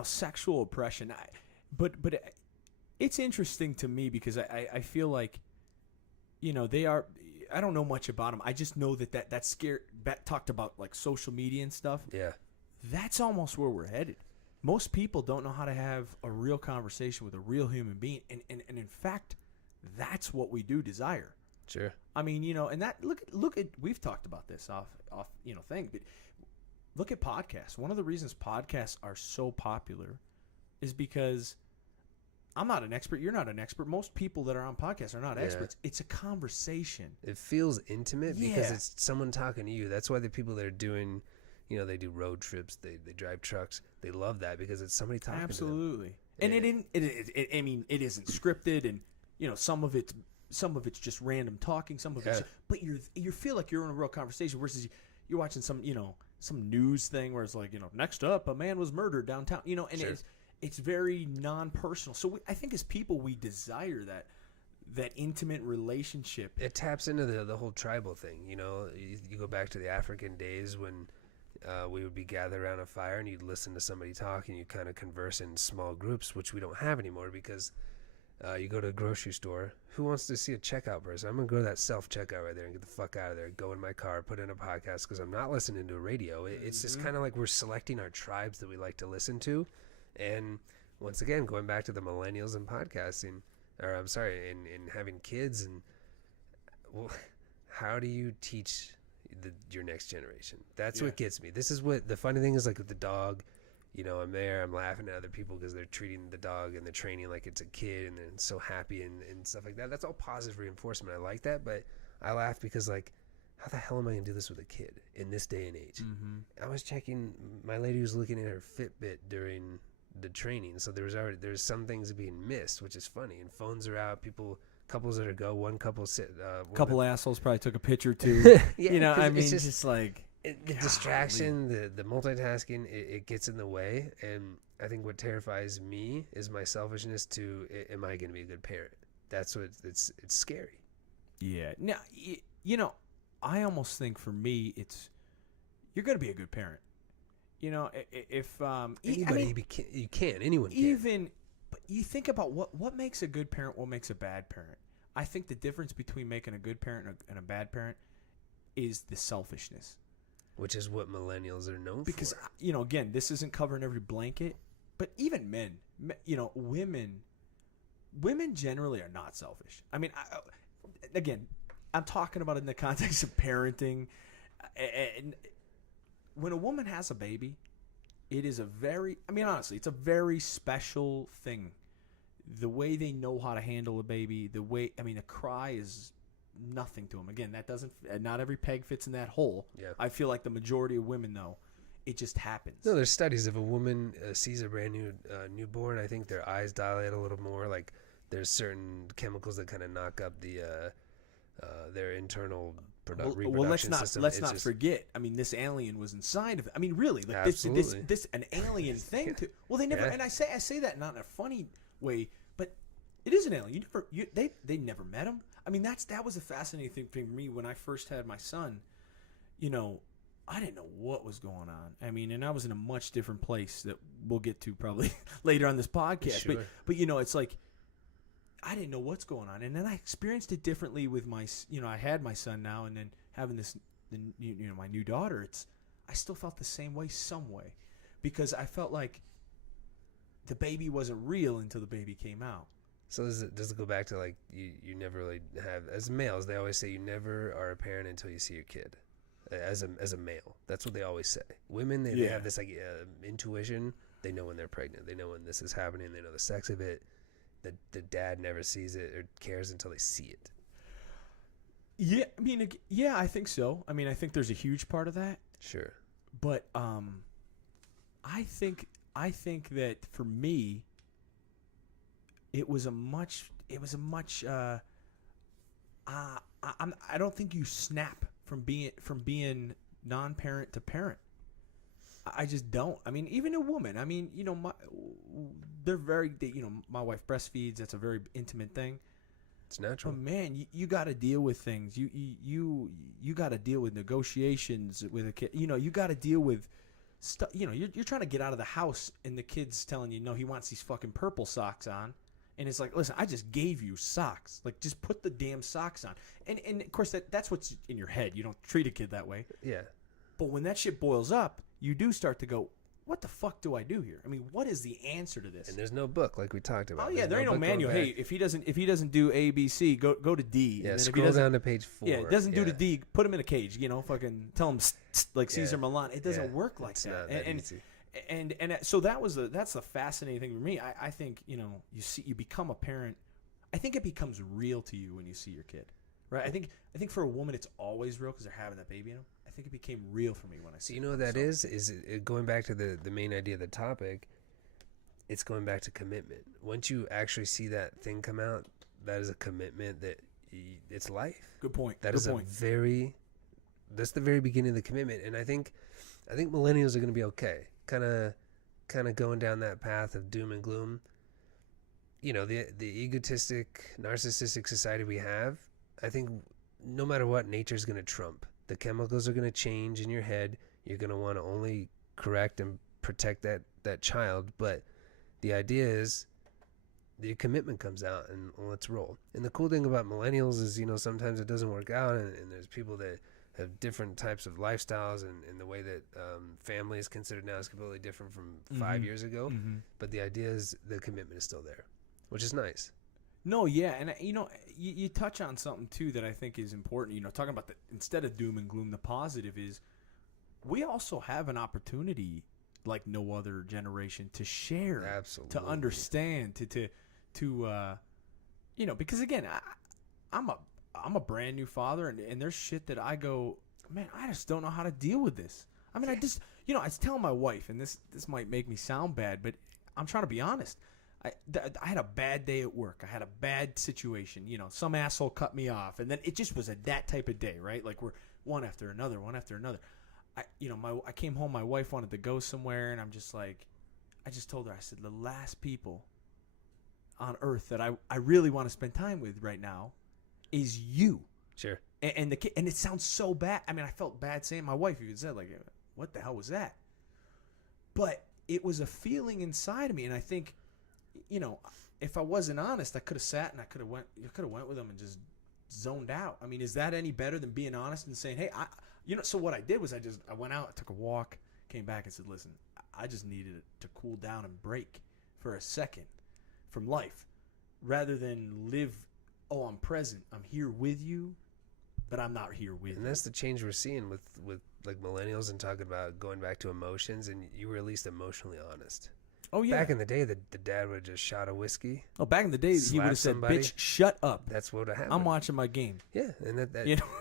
sexual oppression. But it's interesting to me because I feel like they are. I don't know much about them. I just know that scared. Bet talked about like social media and stuff. Yeah, that's almost where we're headed. Most people don't know how to have a real conversation with a real human being, and in fact, that's what we do desire. Sure. I mean, and that look at we've talked about this off thing, but look at podcasts. One of the reasons podcasts are so popular is because I'm not an expert. You're not an expert. Most people that are on podcasts are not experts. It's a conversation. It feels intimate because it's someone talking to you. That's why the people that are doing, they do road trips, they drive trucks. They love that because it's somebody talking to them. Absolutely. And it isn't scripted, and some of it's just random talking. Some of it's, but you feel like you're in a real conversation versus you're watching some news thing where it's like next up a man was murdered downtown. And sure. It's very non-personal. So I think as people, we desire that intimate relationship. It taps into the whole tribal thing. You go back to the African days when we would be gathered around a fire and you'd listen to somebody talk and you kind of converse in small groups, which we don't have anymore because you go to a grocery store. Who wants to see a checkout person? I'm going to go to that self-checkout right there and get the fuck out of there. Go in my car, put in a podcast because I'm not listening to a radio. It's just kind of like we're selecting our tribes that we like to listen to. And once again, going back to the millennials and podcasting, or I'm sorry, in having kids, and well, how do you teach your next generation? That's what gets me. This is what the funny thing is, like with the dog. I'm there, I'm laughing at other people because they're treating the dog and they're training like it's a kid and they're so happy and stuff like that. That's all positive reinforcement. I like that, but I laugh because, like, how the hell am I going to do this with a kid in this day and age? I was checking, my lady was looking at her Fitbit during the training, so there's some things being missed, which is funny, and phones are out, couples that are one couple sit. Couple assholes probably took a picture too. I mean, it's just like... the distraction, the multitasking, it gets in the way, and I think what terrifies me is my selfishness to, am I going to be a good parent? That's what it's scary. Yeah. Now, I almost think for me, you're going to be a good parent. If anyone can. But you think about what makes a good parent, what makes a bad parent. I think the difference between making a good parent and a bad parent is the selfishness. Which is what millennials are known because, for. Because, again, this isn't covering every blanket, but even men, women generally are not selfish. I mean, again, I'm talking about it in the context of parenting. And when a woman has a baby, it is honestly, it's a very special thing. The way they know how to handle a baby, a cry is nothing to them. Again, not every peg fits in that hole. Yeah. I feel like the majority of women, though, it just happens. No, there's studies. If a woman sees a brand new newborn, I think their eyes dilate a little more. Like, there's certain chemicals that kind of knock up their internal reproduction system. Let's not forget. I mean, this alien was inside of it. I mean, really, like this an alien thing. Yeah. Well, they never. Yeah. And I say that not in a funny way, but it is an alien. They never met him. I mean, that was a fascinating thing for me when I first had my son. I didn't know what was going on. I mean, and I was in a much different place that we'll get to probably later on this podcast. Sure. But it's like I didn't know what's going on, and then I experienced it differently with my. I had my son now, and then having my new daughter. I still felt the same way, some way, because I felt like the baby wasn't real until the baby came out. So does it go back to, like, you never really have, as males, they always say you never are a parent until you see your kid as a male. That's what they always say. Women, they have this like intuition. They know when they're pregnant. They know when this is happening. They know the sex of it. The dad never sees it or cares until they see it. Yeah, I mean, I think so. I mean, I think there's a huge part of that. Sure. But I think that for me, it was a much. I don't think you snap from being non-parent to parent. I just don't. I mean, even a woman. I mean, my wife breastfeeds. That's a very intimate thing. It's natural. But man, you got to deal with things. You got to deal with negotiations with a kid. You got to deal with stuff. You're trying to get out of the house, and the kid's telling you, no, he wants these fucking purple socks on. And it's like, listen, I just gave you socks. Like, just put the damn socks on. And of course, that's what's in your head. You don't treat a kid that way. Yeah. But when that shit boils up, you do start to go, what the fuck do I do here? I mean, what is the answer to this? And there's no book, like we talked about. Oh yeah, there ain't no manual. Hey, if he doesn't do A, B, C, go to D. Yeah, and then scroll down to page 4. Yeah, it doesn't do the D. Put him in a cage. Fucking tell him like Caesar Milan. It doesn't work like that. And so that's the fascinating thing for me. I think you become a parent. I think it becomes real to you when you see your kid, right? I think for a woman it's always real because they're having that baby in them. I think it became real for me when I see. You know what that is it going back to the main idea of the topic. It's going back to commitment. Once you actually see that thing come out, that is a commitment that it's life. Good point. That's the very beginning of the commitment, and I think millennials are going to be okay. Kind of going down that path of doom and gloom. The egotistic, narcissistic society we have, I think no matter what, nature's going to trump. The chemicals are going to change in your head. You're going to want to only correct and protect that child. But the idea is the commitment comes out and let's roll. And the cool thing about millennials is, sometimes it doesn't work out. And there's people that have different types of lifestyles, and the way that family is considered now is completely different from 5 years ago. But the idea is the commitment is still there, which is nice. No, yeah, and you touch on something too that I think is important. Talking about instead of doom and gloom, the positive is we also have an opportunity like no other generation to share, absolutely, to understand, to because again, I'm a brand new father, and there's shit that I go, man, I just don't know how to deal with this. I mean, I just, I was telling my wife, and this might make me sound bad, but I'm trying to be honest. I had a bad day at work. I had a bad situation. Some asshole cut me off, and then it just was that type of day, right? Like we're one after another. I came home. My wife wanted to go somewhere, and I'm just like, I just told her, I said, the last people on earth that I really want to spend time with right now is you. Sure. And the kid, and it sounds so bad. I mean, I felt bad saying. My wife even said, like, what the hell was that? But it was a feeling inside of me, and I think, if I wasn't honest, I could have sat and I could have went with them and just zoned out. I mean, is that any better than being honest and saying, hey, so what I did was I went out, I took a walk, came back and said, listen, I just needed to cool down and break for a second from life rather than live, I'm present, I'm here with you, but I'm not here with you. And that's the change we're seeing with like millennials and talking about going back to emotions, and you were at least emotionally honest. Oh, yeah. Back in the day, the dad would have just shot a whiskey. Oh, back in the day, he would have said, bitch, shut up. That's what would have happened. I'm watching my game. Yeah, and that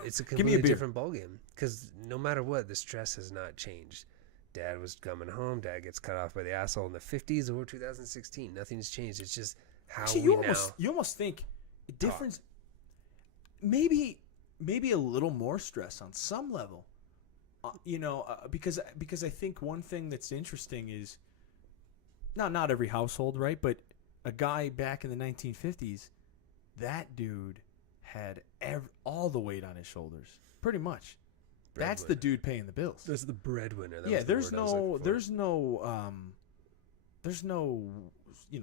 it's a Give me completely a beer. different ballgame. Because no matter what, the stress has not changed. Dad was coming home. Dad gets cut off by the asshole in the 50s or 2016. Nothing's changed. It's just how Actually, you almost think a difference, maybe a little more stress on some level. Because I think one thing that's interesting is, not every household, right? But a guy back in the 1950s, that dude had all the weight on his shoulders, pretty much. That's the dude paying the bills. That's the breadwinner. There's no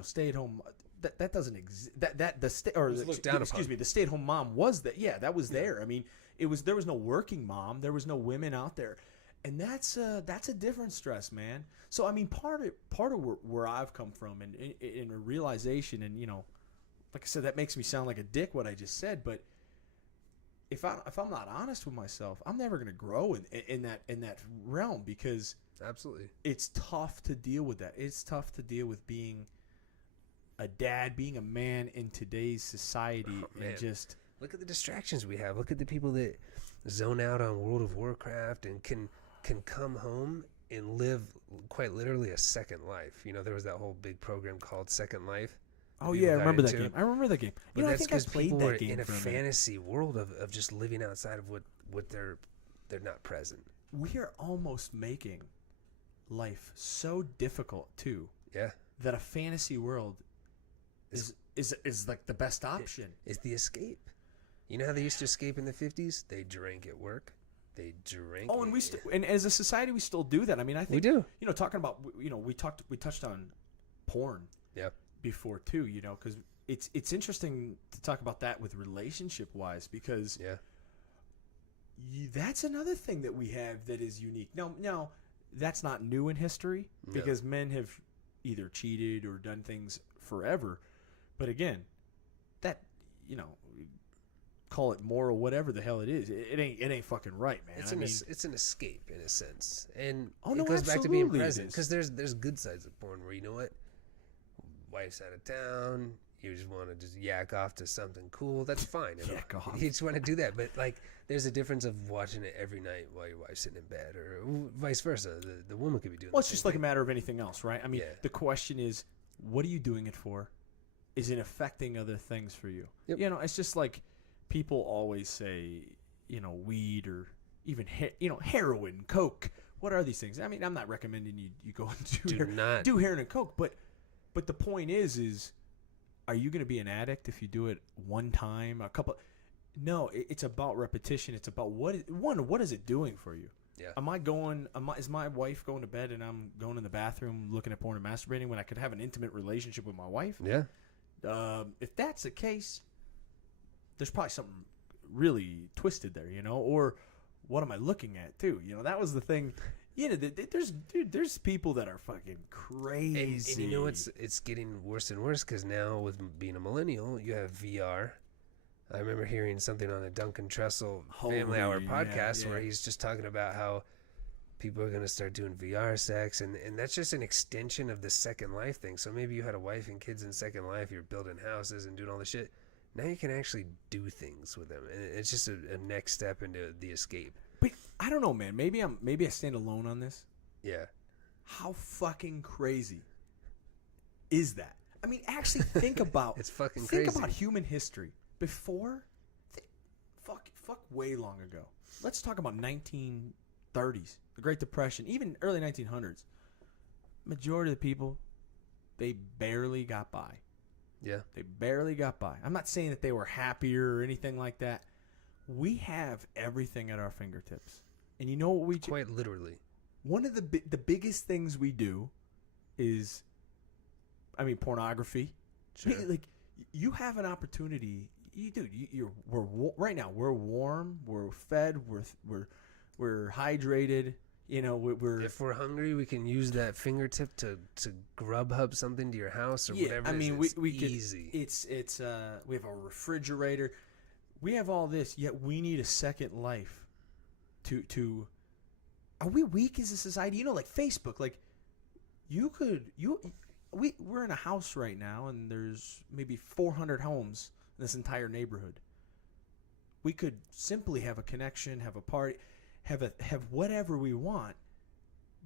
stay at home. That doesn't exist. The stay at home mom was that. Yeah, that was there. I mean, there was no working mom. There was no women out there. And that's a different stress, man. So I mean, part of where I've come from, and in a realization, and like I said, that makes me sound like a dick what I just said. But if I'm not honest with myself, I'm never gonna grow in that realm, because absolutely it's tough to deal with that. It's tough to deal with being a dad, being a man in today's society, and just look at the distractions we have. Look at the people that zone out on World of Warcraft and can come home and live quite literally a second life. There was that whole big program called Second Life. Oh yeah, I remember that game. I remember that game. But that's because people were game in a fantasy world of just living outside of what they're not present. We are almost making life so difficult too. Yeah. That a fantasy world is like the best option. Is the escape. You know how they used to escape in the 50s? They drank at work. They drink. Oh, and and as a society, we still do that. I mean, I think we do. Talking about we touched on porn. Yep. Before too, because it's interesting to talk about that with relationship wise, because that's another thing that we have that is unique. Now that's not new in history, because men have either cheated or done things forever. But again, that call it moral, whatever the hell it is, it ain't fucking right, man. It's an escape in a sense, and it goes back to being present, because there's good sides of porn where wife's out of town, you just want to just yak off to something cool. That's fine. Yak off. You just want to do that, but there's a difference of watching it every night while your wife's sitting in bed, or vice versa. The woman could be doing. Well, it's just like a matter of anything else, right? I mean, the question is, what are you doing it for? Is it affecting other things for you? Yep. It's just like people always say, weed or even heroin, coke. What are these things? I mean, I'm not recommending you go and do heroin and coke, but the point is are you going to be an addict if you do it one time, a couple? No, it's about repetition. It's about what is it doing for you? Yeah. Is my wife going to bed and I'm going in the bathroom looking at porn and masturbating when I could have an intimate relationship with my wife? Yeah. If that's the case, there's probably something really twisted there, or what am I looking at too? You know, that was the thing. You know, there's people that are fucking crazy. And you know, it's getting worse and worse because now with being a millennial, you have VR. I remember hearing something on a Duncan Trussell Family Hour podcast where he's just talking about how people are going to start doing VR sex, and that's just an extension of the Second Life thing. So maybe you had a wife and kids in Second Life, you're building houses and doing all this shit. Now you can actually do things with them, and it's just a next step into the escape. But I don't know, man. Maybe I stand alone on this. Yeah. How fucking crazy is that? I mean, actually think about it's fucking crazy. Think about human history before. Fuck, way long ago. Let's talk about 1930s, the Great Depression, even early 1900s. Majority of the people, they barely got by. Yeah. They barely got by. I'm not saying that they were happier or anything like that. We have everything at our fingertips. And you know what we quite literally. One of the biggest things we do is, I mean, pornography. Sure. Like, you have an opportunity. Right now we're warm, we're fed, we're hydrated. You know, if we're hungry, we can use that fingertip to Grubhub something to your house or whatever. I mean, it's we easy. It's we have a refrigerator. We have all this, yet we need a second life to are we weak as a society? You know, like Facebook, like we're in a house right now and there's maybe 400 homes in this entire neighborhood. We could simply have a connection, have a party, have whatever we want,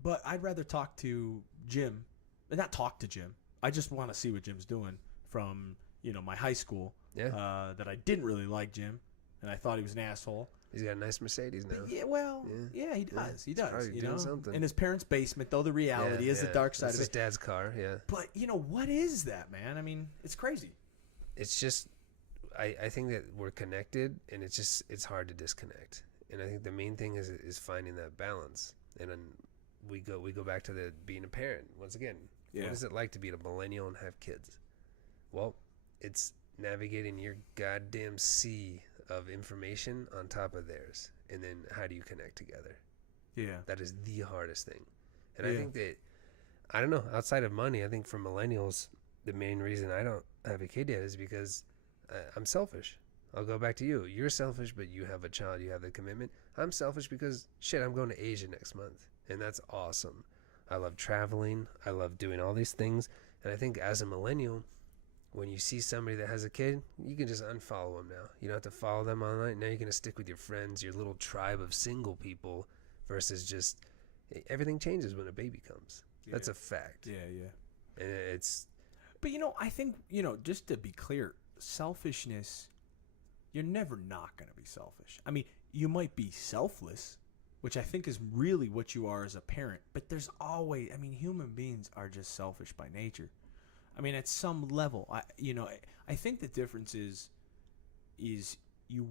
but I'd rather talk to Jim, not talk to Jim. I just want to see what Jim's doing from, you know, my high school. Yeah. That I didn't really like Jim, and I thought he was an asshole. He's got a nice Mercedes now. But yeah, he does. He does. You know, something. In his parents' basement, though the reality is the dark side of it. His dad's car. Yeah. But you know what is that, man? I mean, it's crazy. It's just, I think that we're connected, and it's hard to disconnect. And I think the main thing is finding that balance. And then we go back to the being a parent once again. Yeah. What is it like to be a millennial and have kids? Well, it's navigating your goddamn sea of information on top of theirs, and then how do you connect together? Yeah, that is the hardest thing. And I think that, I don't know, outside of money, I think for millennials, the main reason I don't have a kid yet is because I'm selfish. I'll go back to you. You're selfish, but you have a child, you have the commitment. I'm selfish because shit, I'm going to Asia next month, and that's awesome. I love traveling, I love doing all these things, and I think as a millennial, when you see somebody that has a kid, you can just unfollow them now. You don't have to follow them online. Now you're going to stick with your friends, your little tribe of single people, versus just everything changes when a baby comes. Yeah. That's a fact. Yeah. And it's... But, you know, I think, you know, just to be clear, selfishness, you're never not going to be selfish. I mean, you might be selfless, which I think is really what you are as a parent. But there's always... I mean, human beings are just selfish by nature. I mean, at some level, I think the difference is you're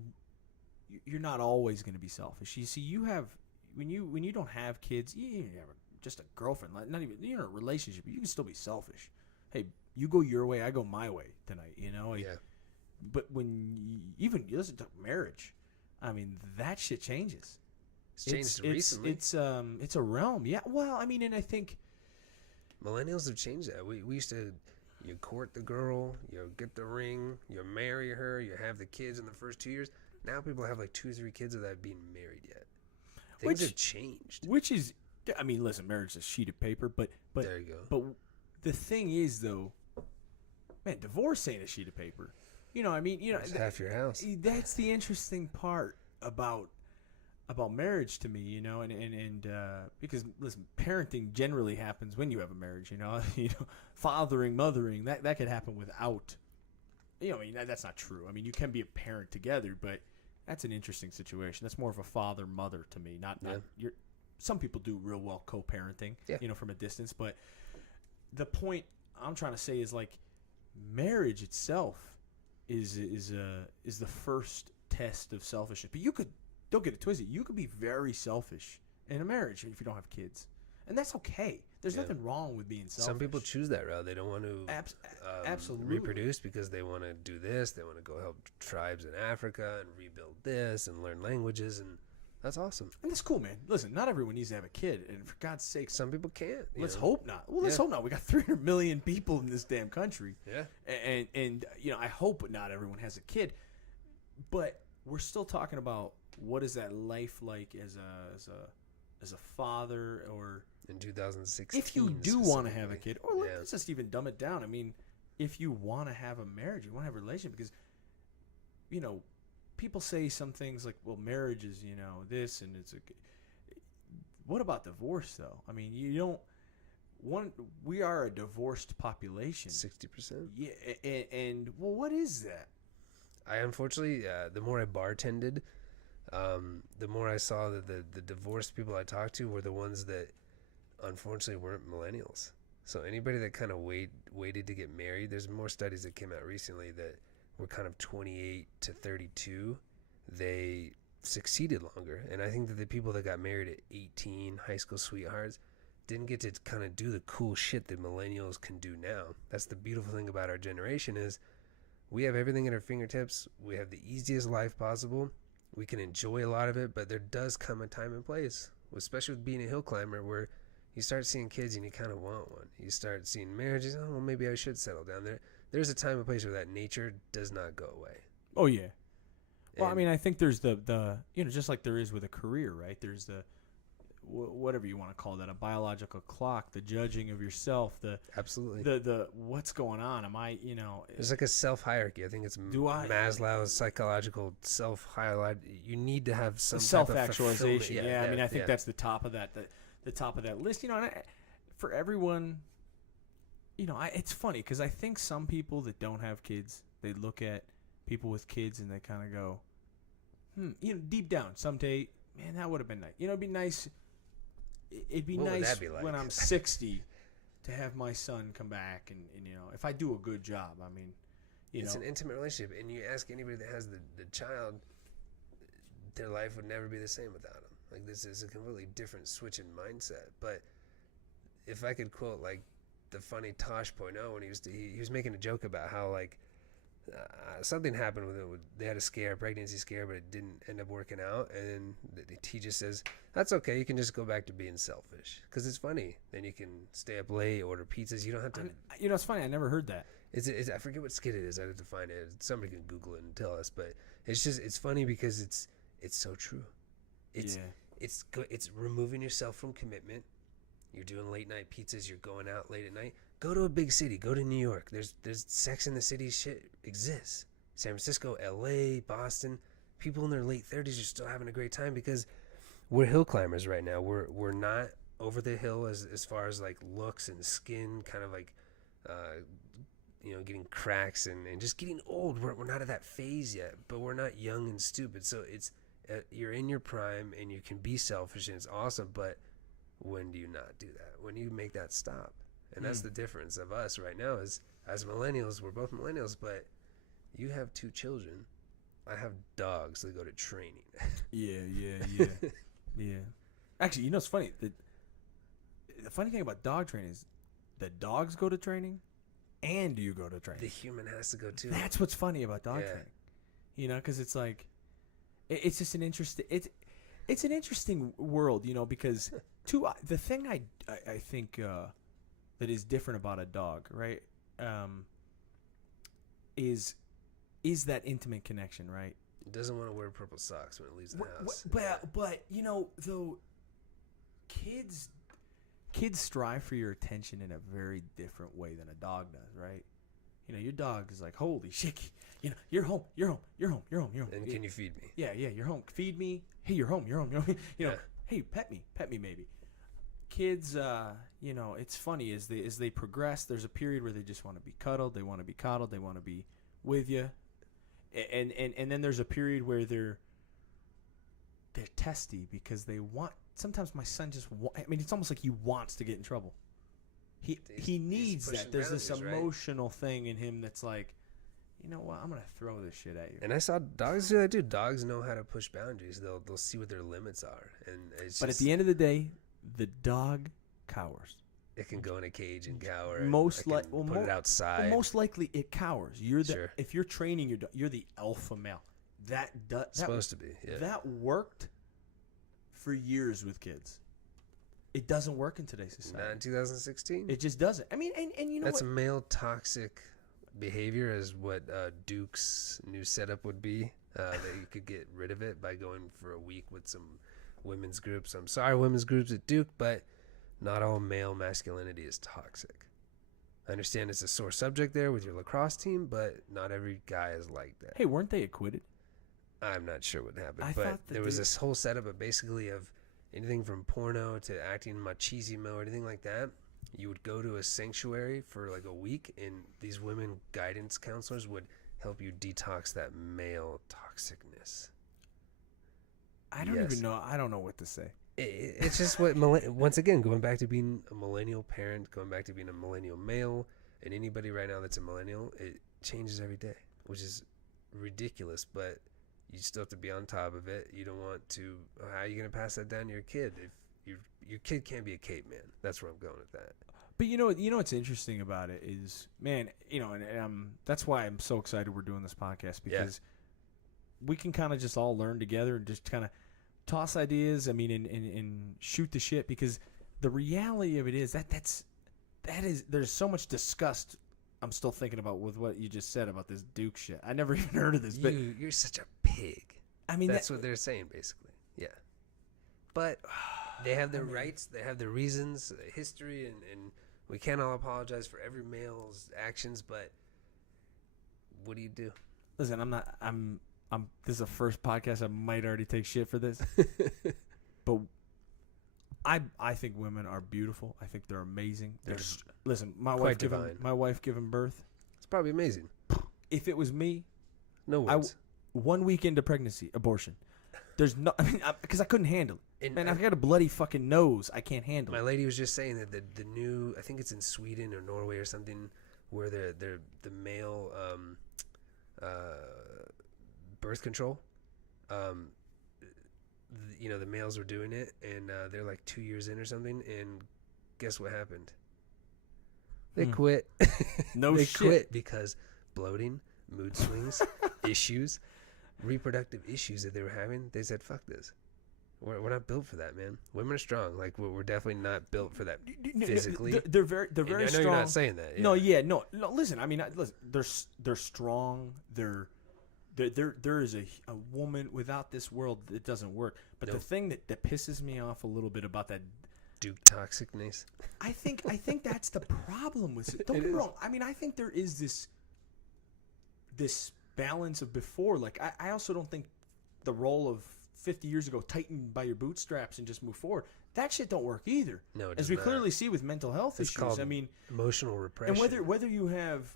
not always going to be selfish. You see, you have when you don't have kids, you have just a girlfriend, not even you're in a relationship. You can still be selfish. Hey, you go your way, I go my way tonight. You know. Yeah. But when you listen to marriage, I mean, that shit changes. It's changed recently. It's a realm. Yeah. Well, I mean, and I think millennials have changed that. We used to. You court the girl, you get the ring, you marry her, you have the kids in the first 2 years. Now people have like 2 or 3 kids without being married yet. Things have changed. Which is, I mean, listen, marriage is a sheet of paper, but there you go. But the thing is, though, man, divorce ain't a sheet of paper. You know, I mean, you know, it's half your house. That's the interesting part about marriage to me, you know, and because listen, parenting generally happens when you have a marriage, you know, fathering, mothering, that could happen without, you know, I mean, that's not true. I mean, you can be a parent together, but that's an interesting situation. That's more of a father mother to me, not some people do real well co-parenting, you know, from a distance, but the point I'm trying to say is like marriage itself is the first test of selfishness, but don't get it twisted. You could be very selfish in a marriage if you don't have kids, and that's okay. There's nothing wrong with being selfish. Some people choose that route. They don't want to absolutely reproduce because they want to do this. They want to go help tribes in Africa and rebuild this and learn languages. And That's awesome. And that's cool, man. Listen, not everyone needs to have a kid, and for God's sake, Some people can't. let's hope not. Well, let's hope not. We got 300 million people in this damn country. Yeah. And I hope not everyone has a kid, but we're still talking about what is that life like as a father, or in 2016. if you do want to have a kid, or let's just even dumb it down. I mean, if you want to have a marriage, you want to have a relationship, because people say some things like, well, marriage is, this, and what about divorce, though? I mean, we are a divorced population. 60%. Yeah, and what is that? I unfortunately, the more I bartended, the more I saw that the divorced people I talked to were the ones that unfortunately weren't millennials. So anybody that kind of waited to get married, there's more studies that came out recently that were kind of 28 to 32, they succeeded longer. And I think that the people that got married at 18, high school sweethearts, didn't get to kind of do the cool shit that millennials can do now. That's the beautiful thing about our generation is we have everything at our fingertips. We have the easiest life possible. We can enjoy a lot of it, but there does come a time and place, especially with being a hill climber, where you start seeing kids and you kind of want one. You start seeing marriages. Oh, well, maybe I should settle down there. There's a time and place where that nature does not go away. Oh, yeah. Well, I mean, I think there's the just like there is with a career, right? There's the whatever you want to call that, a biological clock, the judging of yourself, absolutely the what's going on. Am I, there's like a self hierarchy. I think it's Maslow's psychological self hierarchy. You need to have some self actualization. Yeah, I mean, I think that's the top of that. The top of that list. And for everyone, it's funny because I think some people that don't have kids, they look at people with kids and they kind of go, deep down someday, man, that would have been nice. It'd be nice. It'd be nice when I'm 60 to have my son come back and if I do a good job. I mean, it's an intimate relationship, and you ask anybody that has the child, their life would never be the same without him. Like, this is a completely different switch in mindset. But if I could quote like the funny Tosh.0 when he was making a joke about how like something happened with it. They had a pregnancy scare, but it didn't end up working out. And he just says, that's okay. You can just go back to being selfish because it's funny. Then you can stay up late, order pizzas. You don't have to. It's funny. I never heard that. I forget what skit it is. I have to find it. Somebody can Google it and tell us. But it's funny because it's so true. It's removing yourself from commitment. You're doing late night pizzas. You're going out late at night. Go to a big city. Go to New York. There's Sex in the City shit exists. San Francisco, LA, Boston. People in their late 30s are still having a great time because we're hill climbers right now. We're not over the hill as far as like looks and skin, kind of like getting cracks and just getting old. We're not at that phase yet, but we're not young and stupid. So it's you're in your prime and you can be selfish and it's awesome. But when do you not do that? When do you make that stop? And that's the difference of us right now is as millennials, we're both millennials, but you have 2 children. I have dogs that go to training. Yeah. Actually, it's funny. The funny thing about dog training is the dogs go to training and you go to training. The human has to go too. That's what's funny about dog training. Because it's like, it's just an interesting, it's an interesting world, because the thing I think that is different about a dog, right? Is that intimate connection, right? It doesn't want to wear purple socks when it leaves the house. But though kids strive for your attention in a very different way than a dog does, right? Your dog is like, holy shit, you're home. And can you feed me? Yeah, you're home. Feed me. Hey, you're home. Hey, pet me maybe. Kids, it's funny as they progress. There's a period where they just want to be cuddled. They want to be coddled. They want to be with you, and then there's a period where they're testy because they want. Sometimes my son it's almost like he wants to get in trouble. He needs that. There's this emotional thing in him that's like, you know what? I'm gonna throw this shit at you. And I saw dogs do that too. Dogs know how to push boundaries. They'll see what their limits are, and but at the end of the day, the dog cowers. It can go in a cage and cower. Put it outside. Well, most likely it cowers. If you're training your dog, you're the alpha male. That supposed to be. Yeah. That worked for years with kids. It doesn't work in today's society. Not in 2016. It just doesn't. I mean, and you know that's what? male toxic behavior, is what Duke's new setup would be. That you could get rid of it by going for a week with some women's groups. I'm sorry, women's groups at Duke, but not all male masculinity is toxic. I understand it's a sore subject there with your lacrosse team, but not every guy is like that. Hey, weren't they acquitted? I'm not sure what happened, I but thought that there was this whole setup of basically of anything from porno to acting machismo or anything like that. You would go to a sanctuary for like a week, and these women guidance counselors would help you detox that male toxicness. I don't even know. I don't know what to say. It's just what, once again, going back to being a millennial parent, going back to being a millennial male, and anybody right now that's a millennial, it changes every day, which is ridiculous, but you still have to be on top of it. You don't want to, how are you going to pass that down to your kid? If your kid can't be a caveman. That's where I'm going with that. But you know what's interesting about it is, man, and that's why I'm so excited we're doing this podcast, because we can kind of just all learn together and just kind of toss ideas. I mean, and shoot the shit, because the reality of it is that is there's so much disgust I'm still thinking about with what you just said about this Duke shit. I never even heard of this. But you're such a pig. I mean, that's what they're saying basically. Yeah, but they have their rights. They have their reasons, history, and we can't all apologize for every male's actions. But what do you do? Listen, I'm this is the first podcast. I might already take shit for this, but I think women are beautiful. I think they're amazing. Listen, my wife giving birth. It's probably amazing. If it was me, no words. 1 week into pregnancy, abortion. There's no, because I couldn't handle it. Man, I've got a bloody fucking nose. I can't handle it. My lady was just saying that the new, I think it's in Sweden or Norway or something, where the male birth control, the males were doing it, and they're like 2 years in or something, and guess what happened? They quit. They quit because bloating, mood swings, issues, reproductive issues that they were having. They said, "Fuck this. We're not built for that, man. Women are strong. Like we're definitely not built for that physically. They're very and I know strong. You're not saying that. Yeah. No. Listen, I mean, they're strong. There is a woman without this world that doesn't work. But the thing that pisses me off a little bit about that Duke toxicness, I think that's the problem with it. Don't get me wrong. I mean, I think there is this balance of before. Like I also don't think the role of 50 years ago, tighten by your bootstraps and just move forward. That shit don't work either. No, it as we clearly see with mental health it's issues. Called I mean, emotional repression. And whether you have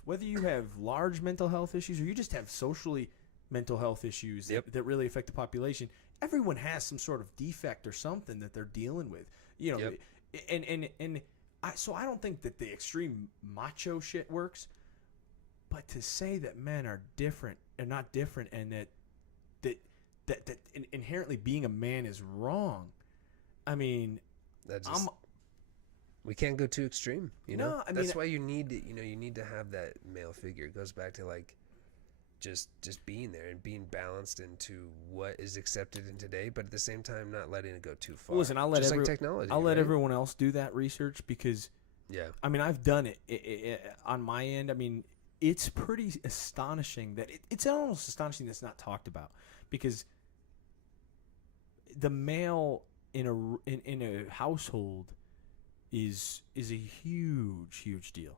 large mental health issues or you just have socially mental health issues that really affect the population, everyone has some sort of defect or something that they're dealing with. So I don't think that the extreme macho shit works. But to say that men are different and not different, and that inherently being a man is wrong. I mean, we can't go too extreme, No, I mean, that's why you need to have that male figure. It goes back to like just being there and being balanced into what is accepted in today, but at the same time not letting it go too far. Listen, I'll let technology. I'll let everyone else do that research, because I mean, I've done it on my end. I mean, it's pretty astonishing that it's almost astonishing that's not talked about, because the male in a household is a huge deal.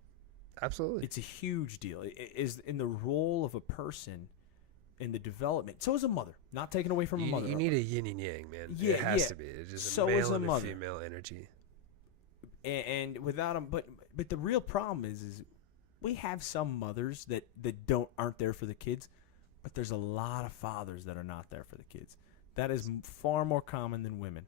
Absolutely, it's a huge deal. It is in the role of a person in the development. So is a mother. Not taken away from a mother. You need a yin and yang, man. Yeah, it has to be. It's just a male and a female energy. And without them, but the real problem is we have some mothers that aren't there for the kids, but there's a lot of fathers that are not there for the kids. That is far more common than women.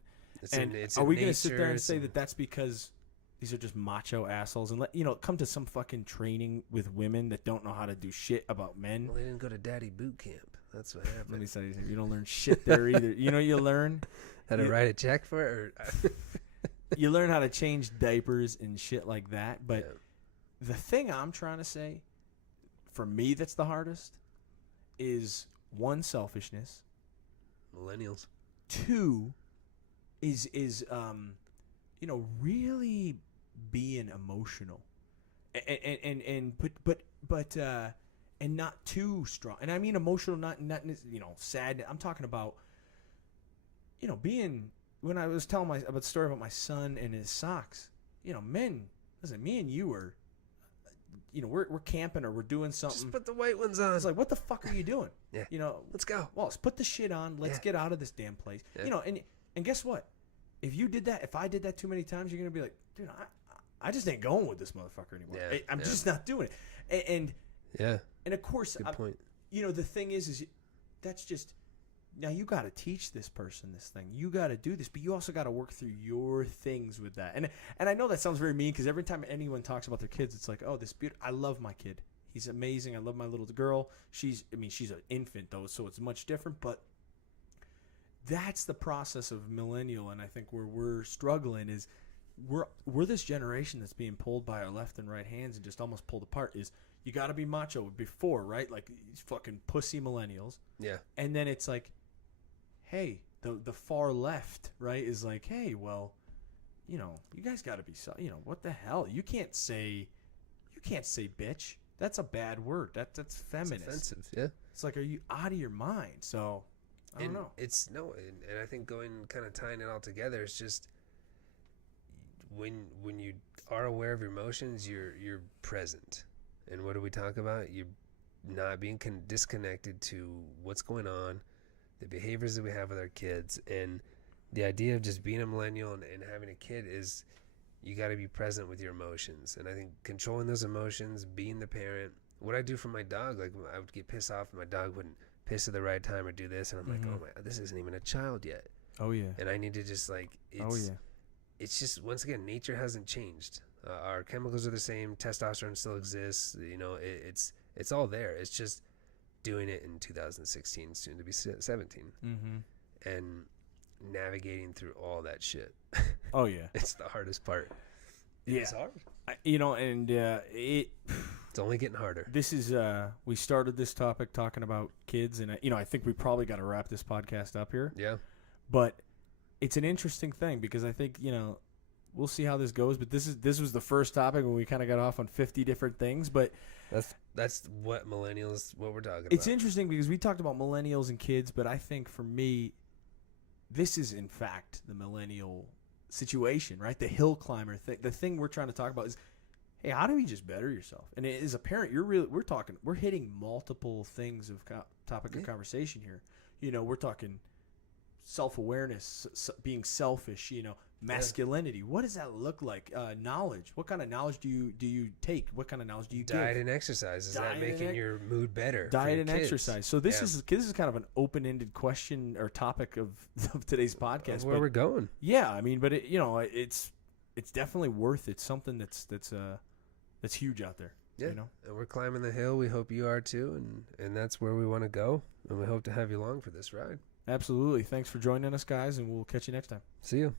Are we going to sit there and say that that's because these are just macho assholes and come to some fucking training with women that don't know how to do shit about men? Well, they didn't go to daddy boot camp. That's what happened. Let me say, you don't learn shit there either. You learn how to write a check for it. Or you learn how to change diapers and shit like that. But the thing I'm trying to say, for me, that's the hardest, is one, selfishness. Millennials. Two, is really being emotional, and not too strong. And I mean emotional, not sad. I'm talking about being, when I was telling about the story about my son and his socks. Men, listen, me and you are, we're camping or we're doing something. Just put the white ones on. It's like, what the fuck are you doing? Yeah. Let's go. Well, let's put the shit on. Let's get out of this damn place. Yeah. And guess what? If I did that too many times, you're gonna be like, dude, I just ain't going with this motherfucker anymore. Yeah. I'm just not doing it. And of course, good point. The thing is that's just, now you got to teach this person this thing. You got to do this, but you also got to work through your things with that. And I know that sounds very mean, because every time anyone talks about their kids, it's like, oh, I love my kid. He's amazing. I love my little girl. She's an infant though, so it's much different. But that's the process of millennial, and I think where we're struggling is we're this generation that's being pulled by our left and right hands and just almost pulled apart. Is you got to be macho before, right? Like these fucking pussy millennials. Yeah. And then it's like, hey, the far left, right, is like, hey, well, you guys got to be, what the hell? You can't say bitch. That's a bad word. That's feminist. It's offensive. Yeah. It's like, are you out of your mind? So I don't know. And I think kind of tying it all together is just when you are aware of your emotions, you're present. And what do we talk about? You're not being disconnected to what's going on, the behaviors that we have with our kids. And the idea of just being a millennial and having a kid is you got to be present with your emotions. And I think controlling those emotions, being the parent. What I do for my dog, like I would get pissed off and my dog wouldn't piss at the right time or do this, and I'm like, oh my, this isn't even a child yet. Oh yeah. And I need to just it's just, once again, nature hasn't changed. Our chemicals are the same. Testosterone still exists. It's all there. It's just doing it in 2016, soon to be 17, and navigating through all that shit. Oh yeah. It's the hardest part. Yeah. It's hard. It's only getting harder. This is we started this topic talking about kids, and I think we probably got to wrap this podcast up here. Yeah. But it's an interesting thing, because I think we'll see how this goes. But this was the first topic when we kind of got off on 50 different things. But that's what millennials, what we're talking about. It's interesting because we talked about millennials and kids, but I think for me, this is in fact the millennial situation, right? The hill climber thing. The thing we're trying to talk about is, hey, how do you just better yourself? And as a parent, we're hitting multiple things of topic of conversation here. We're talking self-awareness, being selfish, masculinity. Yeah. What does that look like? Knowledge. What kind of knowledge do you take? What kind of knowledge do you give? Diet and exercise. Is that making your mood better? Diet and exercise. So this is kind of an open-ended question or topic of today's podcast. Where we're going. Yeah, I mean, but it's definitely worth it. Something that's huge out there. Yeah, and we're climbing the hill. We hope you are too, and that's where we want to go. And we hope to have you along for this ride. Absolutely. Thanks for joining us, guys, and we'll catch you next time. See you.